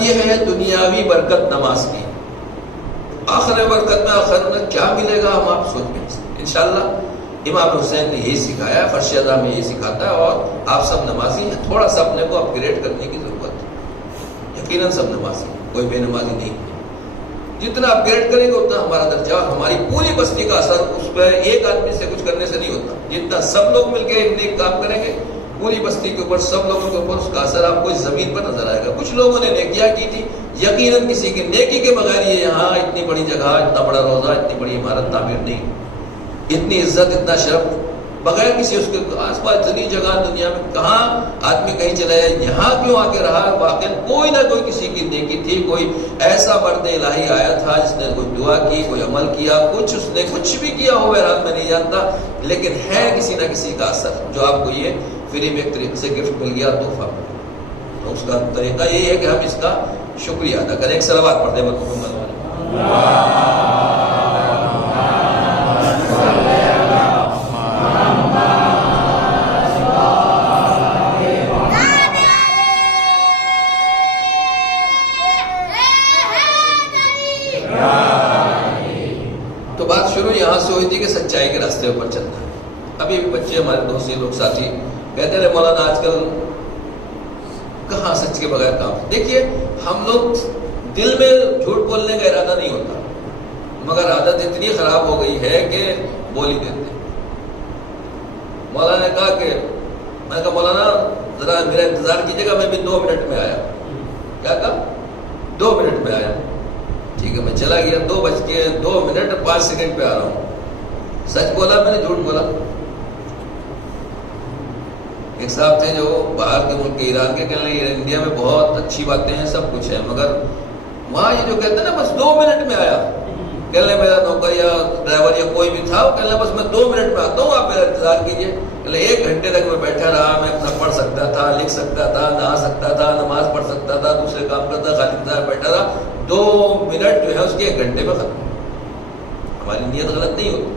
یہ ہے دنیاوی برکت نماز کی. آخر برکت میں آخر میں کیا ملے گا ہم آپ سوچ میں انشاءاللہ. امام حسین نے یہی سکھایا، فرش ادا میں یہی سکھاتا ہے، اور آپ سب نمازی ہیں، تھوڑا سا اپنے کو اپ گریڈ کرنے کی ضرورت ہے. یقیناً سب نمازی ہیں، کوئی بے نمازی نہیں ہے. جتنا اپ گریڈ کریں گے اتنا ہمارا درجہ، ہماری پوری بستی کا اثر اس پہ ایک آدمی سے کچھ کرنے سے نہیں ہوتا. جتنا سب لوگ مل کے نیک کام کریں گے پوری بستی کے اوپر، سب لوگوں کے اوپر اس کا اثر آپ کو اس زمین پر نظر آئے گا. کچھ لوگوں نے نیکیاں کی تھی، یقیناً کسی کی نیکی کے بغیر یہ یہاں اتنی بڑی جگہ، اتنا بڑا روزہ، اتنی بڑی عمارت تعمیر نہیں. اتنی عزت، اتنا شرف بغیر کسی اس کے آس پاس اتنی جگہ دنیا میں کہاں آدمی کہیں چلا جائے، یہاں کیوں آ کے رہا. واقعا کوئی نہ کوئی کسی کی نیکی تھی، کوئی ایسا مرد الہی آیا تھا جس نے کوئی دعا کی، کوئی عمل کیا، کچھ اس نے کچھ بھی کیا ہو بہرحال میں نہیں جانتا، لیکن ہے کسی نہ کسی کا اثر جو آپ کو یہ فری میں ایک طریقے سے گفٹ مل گیا، تحفہ. تو اس کا طریقہ یہی ہے کہ ہم اس کا شکریہ ادا کریں. ایک صلوات پڑھ دیں محمد والے. تو بات شروع یہاں سے ہوئی تھی کہ سچائی کے راستے پر چلنا ہے. ابھی بھی بچے ہمارے دوست لوگ ساتھی کہتے رہے مولانا آج کل کہاں سچ کے بغیر کام. دیکھیے ہم لوگ دل میں جھوٹ بولنے کا ارادہ نہیں ہوتا، مگر عادت اتنی خراب ہو گئی ہے کہ بول ہی دیتے. مولانا نے کہا کہ میں نے کہا مولانا ذرا میرا انتظار کیجیے گا، میں بھی 2 منٹ میں آیا. کیا کہا؟ 2 منٹ میں آیا. ٹھیک ہے میں چلا گیا. 2:02:05 پہ آ رہا ہوں. سچ بولا میں نے جھوٹ بولا؟ ایک صاحب تھے جو باہر کے ملک کے ایران کے، کہنے لگے انڈیا میں بہت اچھی باتیں ہیں، سب کچھ ہے، مگر وہاں یہ جو کہتے ہیں نا بس 2 منٹ میں آیا. کہنے لگے میرا نوکر یا ڈرائیور یا کوئی بھی تھا، وہ کہنے لگے بس میں 2 منٹ میں آتا ہوں، آپ میرا انتظار کیجیے. کہنے لگے 1 گھنٹے تک میں بیٹھا رہا، میں اپنا پڑھ سکتا تھا، لکھ سکتا تھا، نہا سکتا تھا، نماز پڑھ سکتا تھا، دوسرے کام کرتا، خالی انتظار بیٹھا رہا. 2 منٹ جو ہے اس کے 1 گھنٹے میں ختم. ہماری نیت غلط نہیں ہوتی،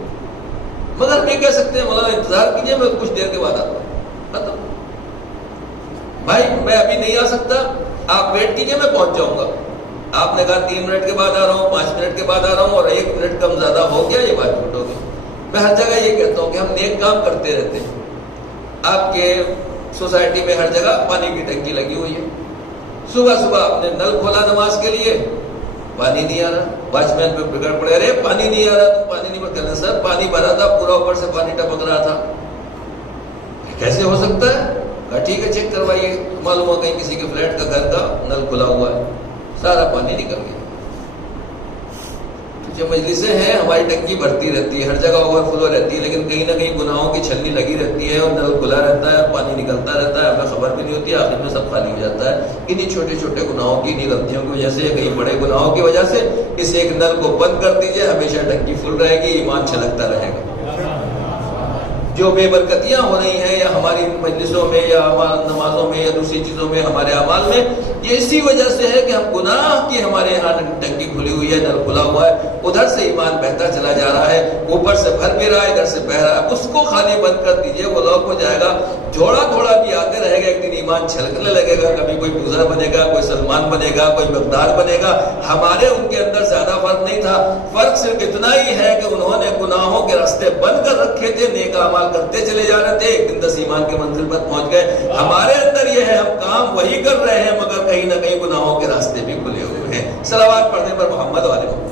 مگر ہم یہ کہہ سکتے ہیں مولانا انتظار کیجیے، میں کچھ دیر کے بعد آتا ہوں. ختم. بھائی میں ابھی نہیں آ سکتا، آپ ویٹ کیجیے، میں پہنچ جاؤں گا. آپ نے کہا 3 منٹ کے بعد آ رہا ہوں، 5 منٹ کے بعد آ رہا ہوں، اور 1 منٹ کم زیادہ ہو گیا، یہ بات جھوٹ ہوگی. میں ہر جگہ یہ کہتا ہوں کہ ہم نیک کام کرتے رہتے ہیں. آپ کے سوسائٹی میں ہر جگہ پانی کی ٹنکی لگی ہوئی ہے. صبح صبح آپ نے نل کھولا نماز کے لیے، پانی نہیں آ رہا. واچ مین پہ بگڑ پڑے، ارے پانی نہیں آ رہا، تم پانی نہیں بھرتے. سر پانی بھرا تھا پورا، اوپر سے پانی ٹپک رہا تھا، کیسے ہو سکتا ہے؟ کہا ٹھیک ہے چیک کروائیے. معلوم ہو کہیں کسی کے فلیٹ کا گھر کا نل کھلا ہوا ہے، سارا پانی نکل گیا. جو مجلسیں ہیں ہماری ٹنکی بھرتی رہتی ہے، ہر جگہ اوور فلو رہتی ہے، لیکن کہیں نہ کہیں گناہوں کی چھلنی لگی رہتی ہے، اور نل کھلا رہتا ہے، پانی نکلتا رہتا ہے، ہمیں خبر بھی نہیں ہوتی، آخر میں سب خالی ہو جاتا ہے. انہیں چھوٹے چھوٹے گناہوں کی، انہیں غلطیوں کی وجہ سے، کہیں بڑے گناہوں کی وجہ سے. اس ایک نل کو بند کر دیجئے، ہمیشہ ٹنکی فل رہے گی، ایمان چھلکتا رہے گا. جو بے برکتیاں ہو رہی ہیں یا ہماری مجلسوں میں یا ہماری نمازوں میں یا دوسری چیزوں میں، ہمارے اعمال میں، یہ اسی وجہ سے ہے کہ ہم گناہ کی، ہمارے یہاں ٹنکی کھلی ہوئی ہے، نل کھلا ہوا ہے، ادھر سے ایمان بہتا چلا جا رہا ہے، اوپر سے بھر بھی رہا ہے، ادھر سے بہ رہا ہے. اس کو خالی بند کر دیجئے، وہ لاک ہو جائے گا. تھوڑا تھوڑا بھی آتے رہے گا، ایک دن ایمان چھلکنے لگے گا. کبھی کوئی بوزا بنے گا، کوئی سلمان بنے گا، کوئی مقدار بنے گا. ہمارے ان کے اندر زیادہ فرق نہیں تھا. فرق صرف اتنا ہی ہے کہ انہوں نے گناہوں کے راستے بند کر رکھے تھے، نیک اعمال کرتے چلے جا رہے تھے، ایک دن 10 ایمان کے منزل پر پہنچ گئے. ہمارے اندر یہ ہے، ہم کام وہی کر رہے ہیں، مگر کہیں نہ کہیں گناہوں کے راستے بھی کھلے ہوئے ہیں. صلوات پڑھنے پر محمد والے کو.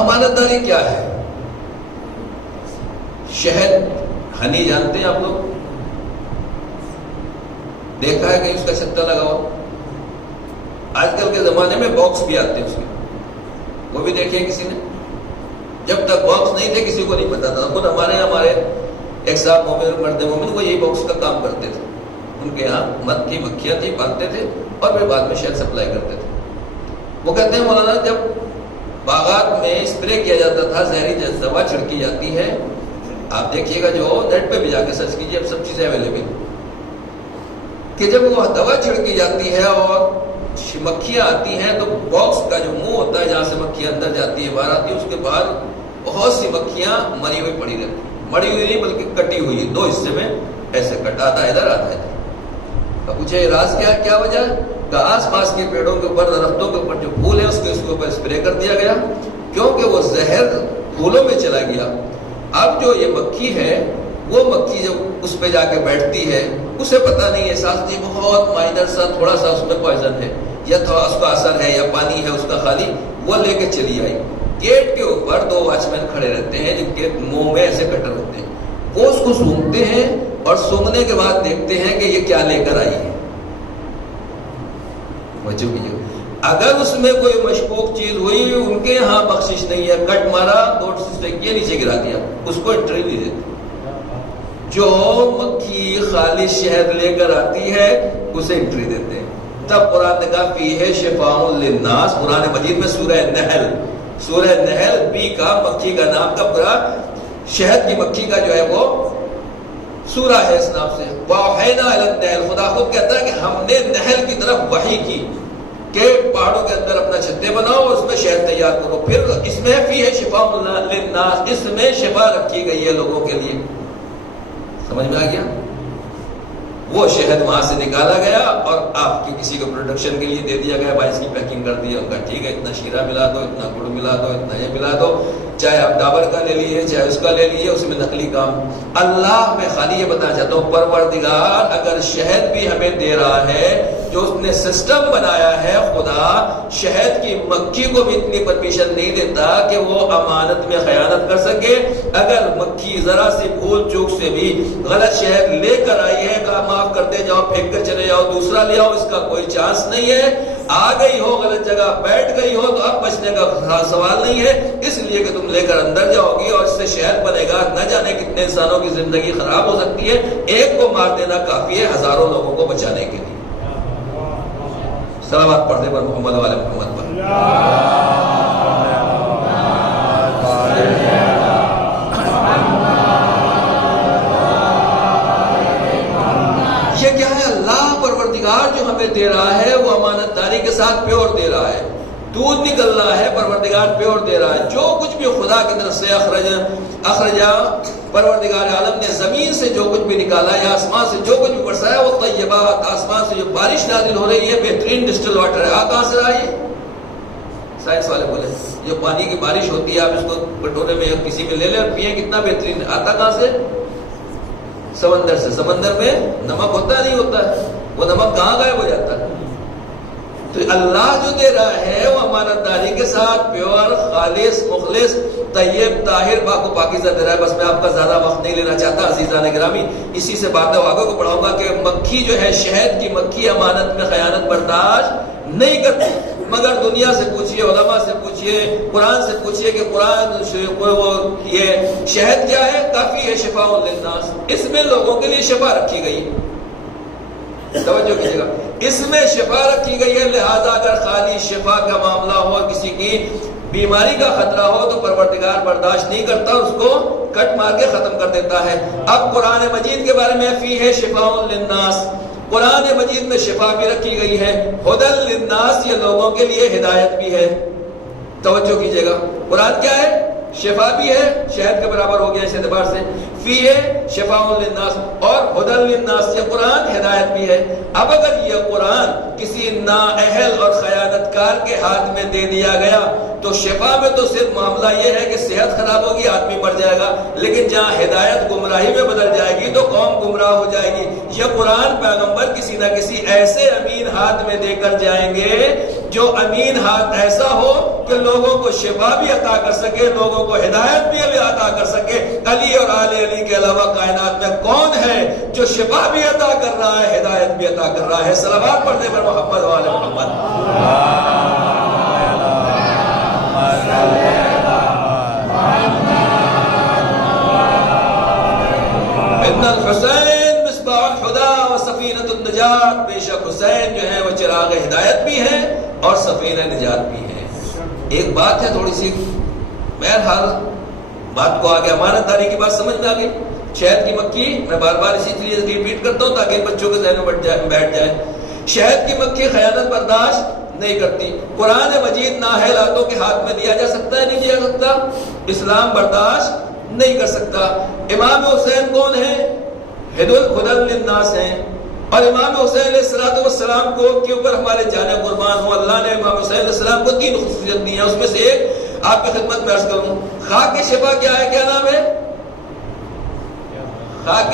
امانت داری کیا ہے؟ شہد ہنی جانتے ہیں آپ لوگ؟ دیکھا ہے کہ اس کا چھتا لگا ہوا؟ آج کل کے زمانے میں باکس بھی آتے ہیں اس کے، وہ بھی دیکھے کسی نے؟ جب تک باکس نہیں تھے کسی کو نہیں پتا تھا. خود ہمارے ایک صاحب مومن، مرد مومن، وہ یہی باکس کا کام کرتے تھے. ان کے یہاں مد تھی، مکھیاں تھی، پالتے تھے، اور پھر بعد میں شہد سپلائی کرتے تھے. وہ کہتے ہیں مولانا جب باغات میں اسپرے کیا جاتا تھا زہری دوا چھڑکی جاتی ہے، آپ دیکھیے گا جو نیٹ پہ بھی جا کے سرچ کیجیے، اب سب چیزیں اویلیبل، کہ جب وہ دوا چھڑکی جاتی ہے اور مکھیاں آتی ہیں تو باکس کا جو منہ ہوتا ہے جہاں سے مکھیاں اندر جاتی ہے باہر آتی ہے، اس کے باہر بہت سی مکھیاں مری ہوئی پڑی رہتی ہیں، مری ہوئی نہیں بلکہ کٹی ہوئی، دو حصے میں ایسے کٹا، آدھا ادھر آدھا ادھر۔ پوچھے راز کیا ہے، کیا وجہ ہے؟ کہ آس پاس کے پیڑوں کے اوپر، درختوں کے اوپر جو پھول ہے اس کے اوپر اسپرے کر دیا گیا، کیونکہ وہ زہر پھولوں میں چلا گیا۔ اب جو یہ مکھی ہے، وہ مکھی جب اس پہ جا کے بیٹھتی ہے، اسے پتہ نہیں، احساس نہیں، بہت مائنر سا تھوڑا سا اس میں پوائزن ہے یا تھوڑا اس کا اثر ہے یا پانی ہے اس کا خالی، وہ لے کے چلی آئی۔ گیٹ کے اوپر دو واچ مین کھڑے رہتے ہیں جن کے منہ میں ایسے کٹر ہوتے ہیں، وہ اس کو سونگھتے ہیں اور سونگھنے کے بعد دیکھتے ہیں کہ یہ کیا لے کر آئی ہے۔ اگر اس میں کوئی مشکوک چیز ہوئی، ان کے ہاں بخشش نہیں ہے، کٹ مارا، کوٹ سے کیا نیچے گرا دیا، اس کو انٹری نہیں دیتے۔ جو مکھی خالص شہد لے کر آتی ہے اسے انٹری دیتے ہیں۔ تب قرآن نے کہا فیہ شفاء للناس، قرآن مجید میں سورہ نحل بی کا مکھی کا نام کا پورا شہد کی مکھی کا جو ہے وہ سورہ ہے اس نام سے۔ وَأَوْحَيْنَا إِلَى النَّحْلِ، خدا خود کہتا ہے کہ ہم نے نحل کی طرف وحی کی کہ پہاڑوں کے اندر اپنا چھتے بناؤ اور اس میں شہد تیار کرو۔ پھر اس میں فیہ شفاء للناس، اس میں شفا رکھی گئی ہے لوگوں کے لیے۔ سمجھ میں آ گیا؟ وہ شہد وہاں سے نکالا گیا اور آپ کی کسی کو پروڈکشن کے لیے دے دیا گیا، بھائی اس کی پیکنگ کر دی، ان کا ٹھیک ہے اتنا شیرہ ملا دو، اتنا گڑ ملا دو، اتنا یہ ملا دو، چاہے آپ ڈابر کا لے لیے چاہے اس کا لے لیے، اس میں نقلی کام۔ اللہ میں خالی یہ بتانا چاہتا ہوں، پروردگار اگر شہد بھی ہمیں دے رہا ہے، جو اس نے سسٹم بنایا ہے، خدا شہد کی مکھی کو بھی اتنی پرمیشن نہیں دیتا کہ وہ امانت میں خیانت کر سکے۔ اگر مکھی ذرا سی بھول چوک سے بھی غلط شہد لے کر آئی ہے، کہا معاف کرتے جاؤ، پھینک کر چلے جاؤ، دوسرا لے آؤ، اس کا کوئی چانس نہیں ہے۔ آ گئی ہو غلط جگہ بیٹھ گئی ہو تو اب بچنے کا سوال نہیں ہے، اس لیے کہ تم لے کر اندر جاؤ گی اور اس سے شہد بنے گا، نہ جانے کتنے انسانوں کی زندگی خراب ہو سکتی ہے۔ ایک کو مار دینا کافی ہے ہزاروں لوگوں کو بچانے کے لیے۔ صلوات پڑھ دے پر محمد والے محمد پر۔ یہ کیا ہے؟ اللہ پروردگار جو ہمیں دے رہا ہے وہ امانت داری کے ساتھ پیور دے رہا ہے، دودھ نکل رہا ہے، پروردگار پیور دے رہا ہے۔ جو کچھ بھی خدا کی طرف سے اخرجا پروردگار عالم نے زمین سے جو کچھ بھی نکالا یا آسمان سے جو کچھ بھی برسایا، وہ طیبات، آسمان سے جو بارش نازل ہو رہی ہے بہترین ڈسٹل واٹر ہے۔ کہاں سے رہا یہ؟ سائنس والے بولے یہ پانی کی بارش ہوتی ہے، آپ اس کو کٹورے میں کسی میں لے لیں اور پیئیں، کتنا بہترین آتا کہاں سے؟ سمندر سے۔ سمندر میں نمک ہوتا ہے نہیں ہوتا ہے؟ وہ نمک کہاں غائب ہو جاتا ہے؟ تو اللہ جو دے رہا ہے وہ امانت داری کے ساتھ پیور، خالص، مخلص، طیب، طاہر، پاک و پاکیزہ دے رہا ہے۔ بس میں آپ کا زیادہ وقت نہیں لینا چاہتا عزیزان گرامی، اسی سے باتیں آگے کو پڑھاؤں گا کہ مکھی جو ہے، شہد کی مکھی امانت میں خیانت برداشت نہیں کرتی۔ مگر دنیا سے پوچھئے، علماء سے پوچھئے، قرآن سے پوچھئے کہ قرآن وہ یہ شہد کیا ہے؟ کافی ہے شفاء للناس، اس میں لوگوں کے لیے شفا رکھی گئی۔ توجہ کیجیے گا، اس میں شفا رکھی گئی ہے، لہذا اگر خالی شفا کا معاملہ ہو، کسی کی بیماری کا خطرہ ہو تو پروردگار برداشت نہیں کرتا، اس کو کٹ مار کے ختم کر دیتا ہے۔ اب قرآن مجید کے بارے میں فیہ شفاء للناس، قرآن مجید میں شفا بھی رکھی گئی ہے، ہدی للناس، یہ لوگوں کے لیے ہدایت بھی ہے۔ توجہ کیجیے گا، قرآن کیا ہے؟ شفا بھی ہے، شہد کے برابر ہو گیا اس اعتبار سے، فیہ شفاء للناس اور ہدی للناس، یہ قرآن ہدایت بھی ہے۔ اب اگر یہ قرآن کسی نااہل اور خیانت کار کے ہاتھ میں دے دیا گیا تو شفا میں تو صرف معاملہ یہ ہے کہ صحت خراب ہوگی، آدمی مر جائے گا، لیکن جہاں ہدایت گمراہی میں بدل جائے گی تو قوم گمراہ ہو جائے گی۔ یہ قرآن پیغمبر کسی نہ کسی ایسے امین ہاتھ میں دے کر جائیں گے جو امین ہاتھ ایسا ہو کہ لوگوں کو شفا بھی عطا کر سکے، لوگوں کو ہدایت بھی عطا کر سکے۔ علی اور آل علی کے علاوہ کائنات میں کون ہے جو شفا بھی عطا کر رہا ہے، ہدایت بھی عطا کر رہا ہے؟ صلوات پڑھنے پر محمد وآل محمد۔ ان الحسین مصباح الہدی و سفینۃ النجات، بے شک حسین جو ہے وہ چراغ ہدایت بھی ہے اور سفینہ نجات بھی ہے۔ ایک بات ہے تھوڑی سی، بہرحال بات کو آگے امانت داری کی بات سمجھ میں آ گئی. شہد کی مکھی، میں بار بار اسی لیے ریپیٹ کرتا ہوں تاکہ بچوں کے ذہن میں بیٹھ جائے. شہد کی مکھی خیانت برداشت نہیں کرتی. قرآن مجید نااہل ہاتھوں کے ہاتھ میں دیا جا سکتا ہے نہیں دیا سکتا؟ اسلام برداشت نہیں کر سکتا. امام حسین کون ہیں؟ ہدى للناس ہیں. اور امام حسین علیہ السلام کو کے اوپر ہمارے جانے قربان ہو، اللہ نے امام حسین علیہ السلام کو 3 خصوصیت دی ہیں. اس میں سے ایک آپ کی خدمت میں عرض کروں. خاک شفا کیا ہے؟ کیا نام ہے؟ خاک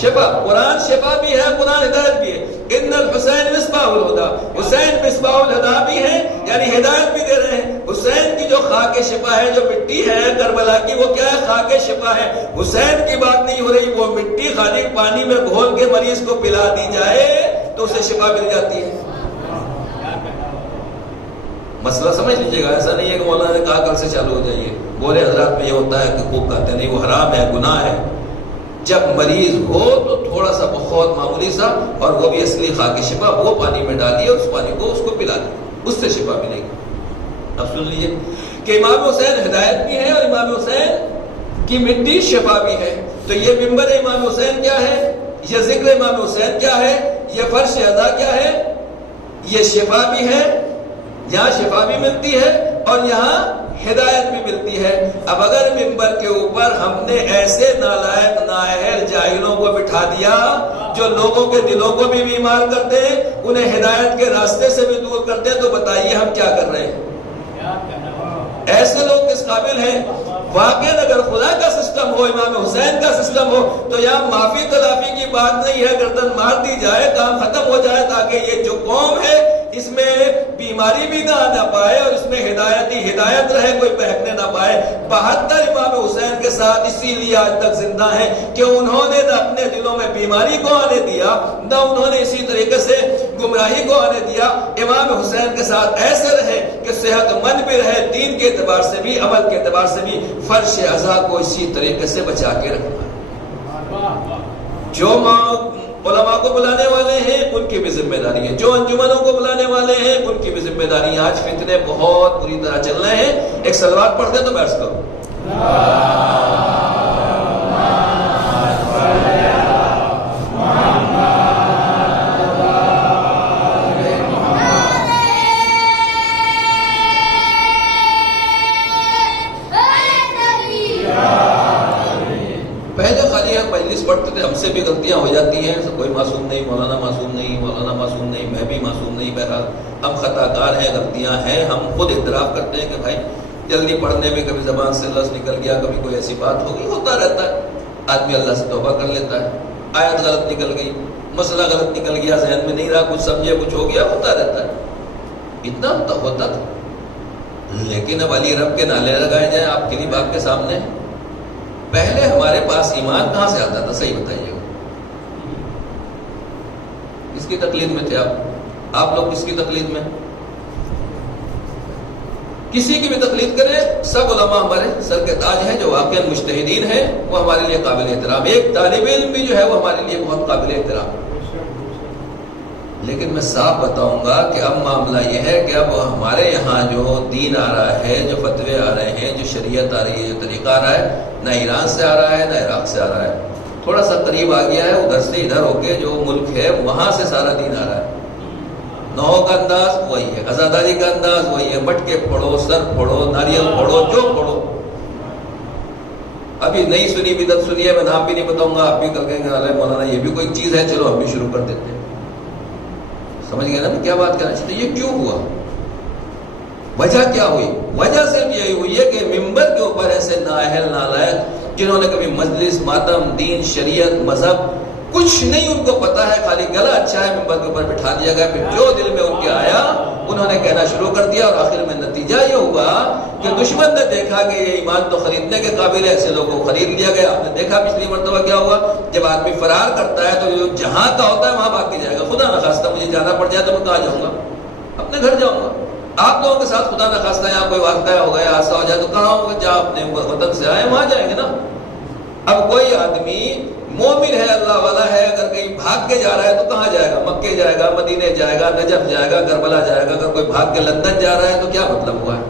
شفا. قرآن شفا بھی ہے، قرآن ہدایت بھی ہے. ان الحسین مصباح الہدی، حسین مصباح الہدی بھی ہیں، یعنی ہدایت بھی دے رہے ہیں. حسین کی جو خاک شفا ہے، جو مٹی ہے کربلا کی، وہ کیا ہے؟ خاک شفا ہے. حسین کی بات نہیں ہو رہی، وہ مٹی خالی پانی میں گھول کے مریض کو پلا دی جائے تو اسے شفا مل جاتی ہے. مسئلہ سمجھ لیجیے گا. ایسا نہیں ہے کہ مولانا نے کہا کل سے چالو ہو جائیے. بولے حضرات میں یہ ہوتا ہے کہ خوب کہتے ہیں، نہیں وہ حرام ہے، گناہ ہے. جب مریض ہو تو تھوڑا سا بہت معمولی سا، اور وہ بھی اصلی خاک شفا، وہ پانی میں ڈالیے اور اس پانی کو اس کو پلا دیں، اس سے شفا ملے گی. اب سن لیجیے کہ امام حسین ہدایت بھی ہے اور امام حسین کی مٹی شفا بھی ہے. تو یہ منبر امام حسین کیا ہے؟ یہ ذکر امام حسین کیا ہے؟ یہ فرش ادا کیا ہے؟ یہ شفا بھی ہے. یہاں شفا بھی ملتی ہے اور یہاں ہدایت بھی ملتی ہے. اب اگر منبر کے اوپر ہم نے ایسے نالائق نااہل جاہلوں کو بٹھا دیا جو لوگوں کے دلوں کو بھی بیمار کرتے ہیں، انہیں ہدایت کے راستے سے بھی دور کرتے ہیں، تو بتائیے ہم کیا کر رہے ہیں؟ ایسے لوگ کس قابل ہیں؟ واقعی اگر خدا کا سسٹم ہو، امام حسین کا سسٹم ہو، تو یہاں معافی تلافی کی بات نہیں ہے. گردن مار دی جائے، کام ختم ہو جائے، تاکہ یہ جو قوم ہے اس میں بیماری بھی نہ آنا پائے اور اس میں ہدایت ہی ہدایت رہے، کوئی بہکنے نہ پائے. 72 امام حسین کے ساتھ اسی لیے آج تک زندہ ہیں کہ انہوں نے نہ اپنے دلوں میں بیماری کو آنے دیا، نہ انہوں نے اسی طریقے سے گمراہی کو آنے دیا. امام حسین کے ساتھ ایسے رہے کہ صحت مند بھی رہے، دین کے اعتبار سے بھی، عمل کے اعتبار سے بھی. فرش اعضاء کو اسی طریقے سے بچا کے رکھنا. جو علماء کو بلانے والے ہیں ان کی بھی ذمہ داری ہے، جو انجمنوں کو بلانے والے ہیں ان کی بھی ذمہ داری ہے. آج فتنے بہت بری طرح چل رہے ہیں. ایک صلوات پڑھ دیں تو بیٹھ کرو. مجلس پڑھتے تھے، ہم سے بھی غلطیاں ہو جاتی ہیں. کوئی معصوم نہیں، مولانا معصوم نہیں، مولانا معصوم نہیں، میں بھی معصوم نہیں. بہرحال ہم خطا کار ہیں، غلطیاں ہیں. ہم خود اعتراف کرتے ہیں کہ بھائی جلدی پڑھنے میں کبھی زبان سے لفظ نکل گیا، کبھی کوئی ایسی بات ہوگی، ہوتا رہتا ہے. آدمی اللہ سے توبہ کر لیتا ہے. آیت غلط نکل گئی، مسئلہ غلط نکل گیا، ذہن میں نہیں رہا، کچھ سمجھے، کچھ ہو گیا، ہوتا رہتا ہے. اتنا ہوتا تھا. لیکن اب علی رب کے نعرے لگائے جائیں آپ کے لیے باپ کے سامنے. پہلے ہمارے پاس ایمان کہاں سے آتا تھا؟ صحیح بتائیے. کس کی تقلید میں تھے آپ لوگ؟ کس کی تقلید میں؟ کسی کی بھی تقلید کرے، سب علماء ہمارے سر کے تاج ہیں جو واقعی مجتہدین ہیں، وہ ہمارے لیے قابل احترام. ایک طالب علم بھی جو ہے وہ ہمارے لیے بہت قابل احترام. لیکن میں صاف بتاؤں گا کہ اب معاملہ یہ ہے کہ اب ہمارے یہاں جو دین آ رہا ہے، جو فتوے آ رہے ہیں، جو شریعت آ رہی ہے، جو طریقہ آ رہا ہے، نہ ایران سے آ رہا ہے نہ عراق سے آ رہا ہے. تھوڑا سا قریب آ گیا ہے، ادھر سے ادھر ہو کے جو ملک ہے وہاں سے سارا دین آ رہا ہے. نو کا انداز وہی ہے، عزاداری کا انداز وہی ہے. مٹکے پھوڑو، سر پھوڑو، ناریل پھوڑو، جو پھوڑو. ابھی نئی سنی بدعت سنی ہے، میں نام بھی نہیں بتاؤں گا، آپ بھی کر کہیں گے ارے مولانا یہ بھی کوئی چیز ہے، چلو ہم بھی شروع کر دیتے ہیں. سمجھ گئے نا میں کیا بات کرنا چاہتے؟ یہ کیوں ہوا؟ وجہ کیا ہوئی؟ وجہ صرف یہی ہوئی ہے کہ منبر کے اوپر ایسے نااہل نالائق جنہوں نے کبھی مجلس، ماتم، دین، شریعت، مذہب کچھ نہیں ان کو پتا ہے، خالی گلا اچھا ہے، منبر کے اوپر بٹھا دیا گیا. پھر جو دل میں ان کے آیا انہوں نے کہنا شروع کر دیا، اور آخر میں نتیجہ یہ ہوا کہ دشمن نے دیکھا کہ یہ ایمان تو خریدنے کے قابل ہے، ایسے لوگوں کو خرید لیا گیا. آپ نے دیکھا پچھلی مرتبہ کیا ہوا، جب آدمی فرار کرتا ہے تو جو جہاں کا ہوتا ہے وہاں بھاگ کے جائے گا. خدا نخواستہ مجھے جانا پڑ جائے تو میں کہاں جاؤں گا؟ اپنے گھر جاؤں گا. آپ لوگوں کے ساتھ خدا نخواستہ یہاں کوئی واقعہ ہو گیا، حادثہ ہو جائے تو کہاں ہوں گے؟ جہاں اپنے وطن سے آئے وہاں جائیں گے نا. اب کوئی آدمی مومن ہے، اللہ والا ہے، اگر کہیں بھاگ کے جا رہا ہے تو کہاں جائے گا؟ مکے جائے گا، مدینے جائے گا، نجف جائے گا، کربلا جائے گا۔ اگر کوئی بھاگ کے لندن جا رہا ہے تو کیا مطلب ہوا ہے؟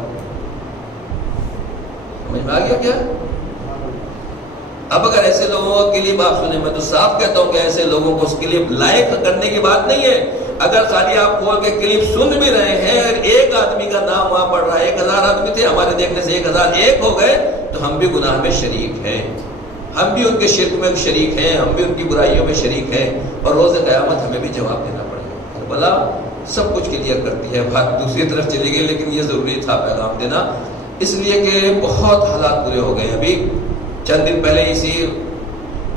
سمجھ میں آ گیا کیا؟ اب اگر ایسے لوگوں کا کلپ آپ سنیں، میں تو صاف کہتا ہوں کہ ایسے لوگوں کو اس کلپ لائک کرنے کی بات نہیں ہے۔ اگر خالی آپ کھول کے کلپ سن بھی رہے ہیں اور ایک آدمی کا نام وہاں پڑ رہا ہے، 1000 آدمی تھے، ہمارے دیکھنے سے 1001 ہو گئے، تو ہم بھی گناہ میں شریک ہیں، ہم بھی ان کے شرک میں شریک ہیں، ہم بھی ان کی برائیوں میں شریک ہیں، اور روز قیامت ہمیں بھی جواب دینا پڑے گا۔ کربلا سب کچھ کلیئر کرتی ہے۔ بات دوسری طرف چلی گئی، لیکن یہ ضروری تھا پیغام دینا، اس لیے کہ بہت حالات برے ہو گئے۔ ابھی چند دن پہلے اسی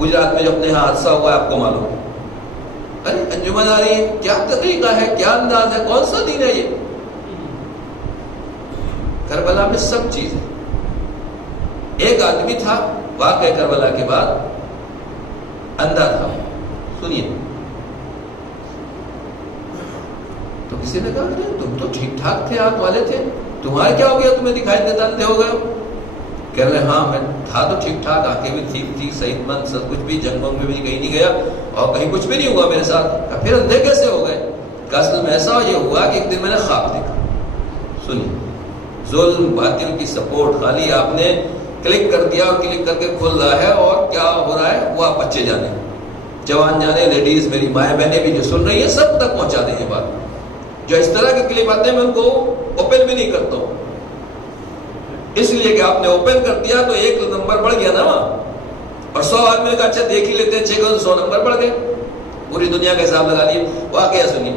گجرات میں جو اپنے یہاں حادثہ ہوا ہے، آپ کو معلوم ہے، ارے انجمن آ رہی ہے، کیا طریقہ ہے، کیا انداز ہے، کون سا دین ہے یہ؟ کربلا میں سب چیز ہے۔ ایک آدمی تھا واقعہ کربلا کے بعد، اندھا تھا، سنیے، تو کسی نے کہا تم تو ٹھیک ٹھاک تھے، ہاتھ والے تھے، تمہارا کیا ہو گیا، تمہیں دکھائی دیتا اندھے ہو گئے؟ کہہ رہے ہاں میں تھا تو ٹھیک ٹھاک، آنکھیں بھی ٹھیک تھی، صحت مند، سب کچھ بھی، جنگوں میں بھی کہیں نہیں گیا اور کہیں کچھ بھی نہیں ہوا میرے ساتھ۔ پھر اندھے کیسے ہو گئے؟ کہ اصل میں ایسا یہ ہوا کہ ایک دن میں نے خواب دیکھا۔ سنیے، ظلم باطل کی سپورٹ، خالی آپ نے کلک کر دیا اور کلک کر کے کھل رہا ہے، اور کیا ہو رہا ہے وہ آپ بچے جانے، جوان جانے، لیڈیز، میری مائیں بہنیں بھی جو سن رہی ہیں سب تک پہنچا دیں یہ بات۔ جو اس طرح کے کلپ آتے ہیں میں ان کو اوپن بھی نہیں کرتا ہوں، اس لیے کہ آپ نے اوپن کر دیا تو ایک نمبر بڑھ گیا نا وہاں، اور 100 آدمی نے کہا اچھا دیکھ ہی لیتے ہیں، 6 100 نمبر بڑھ گئے، پوری دنیا کا حساب لگا لیے۔ واقعہ سنیے،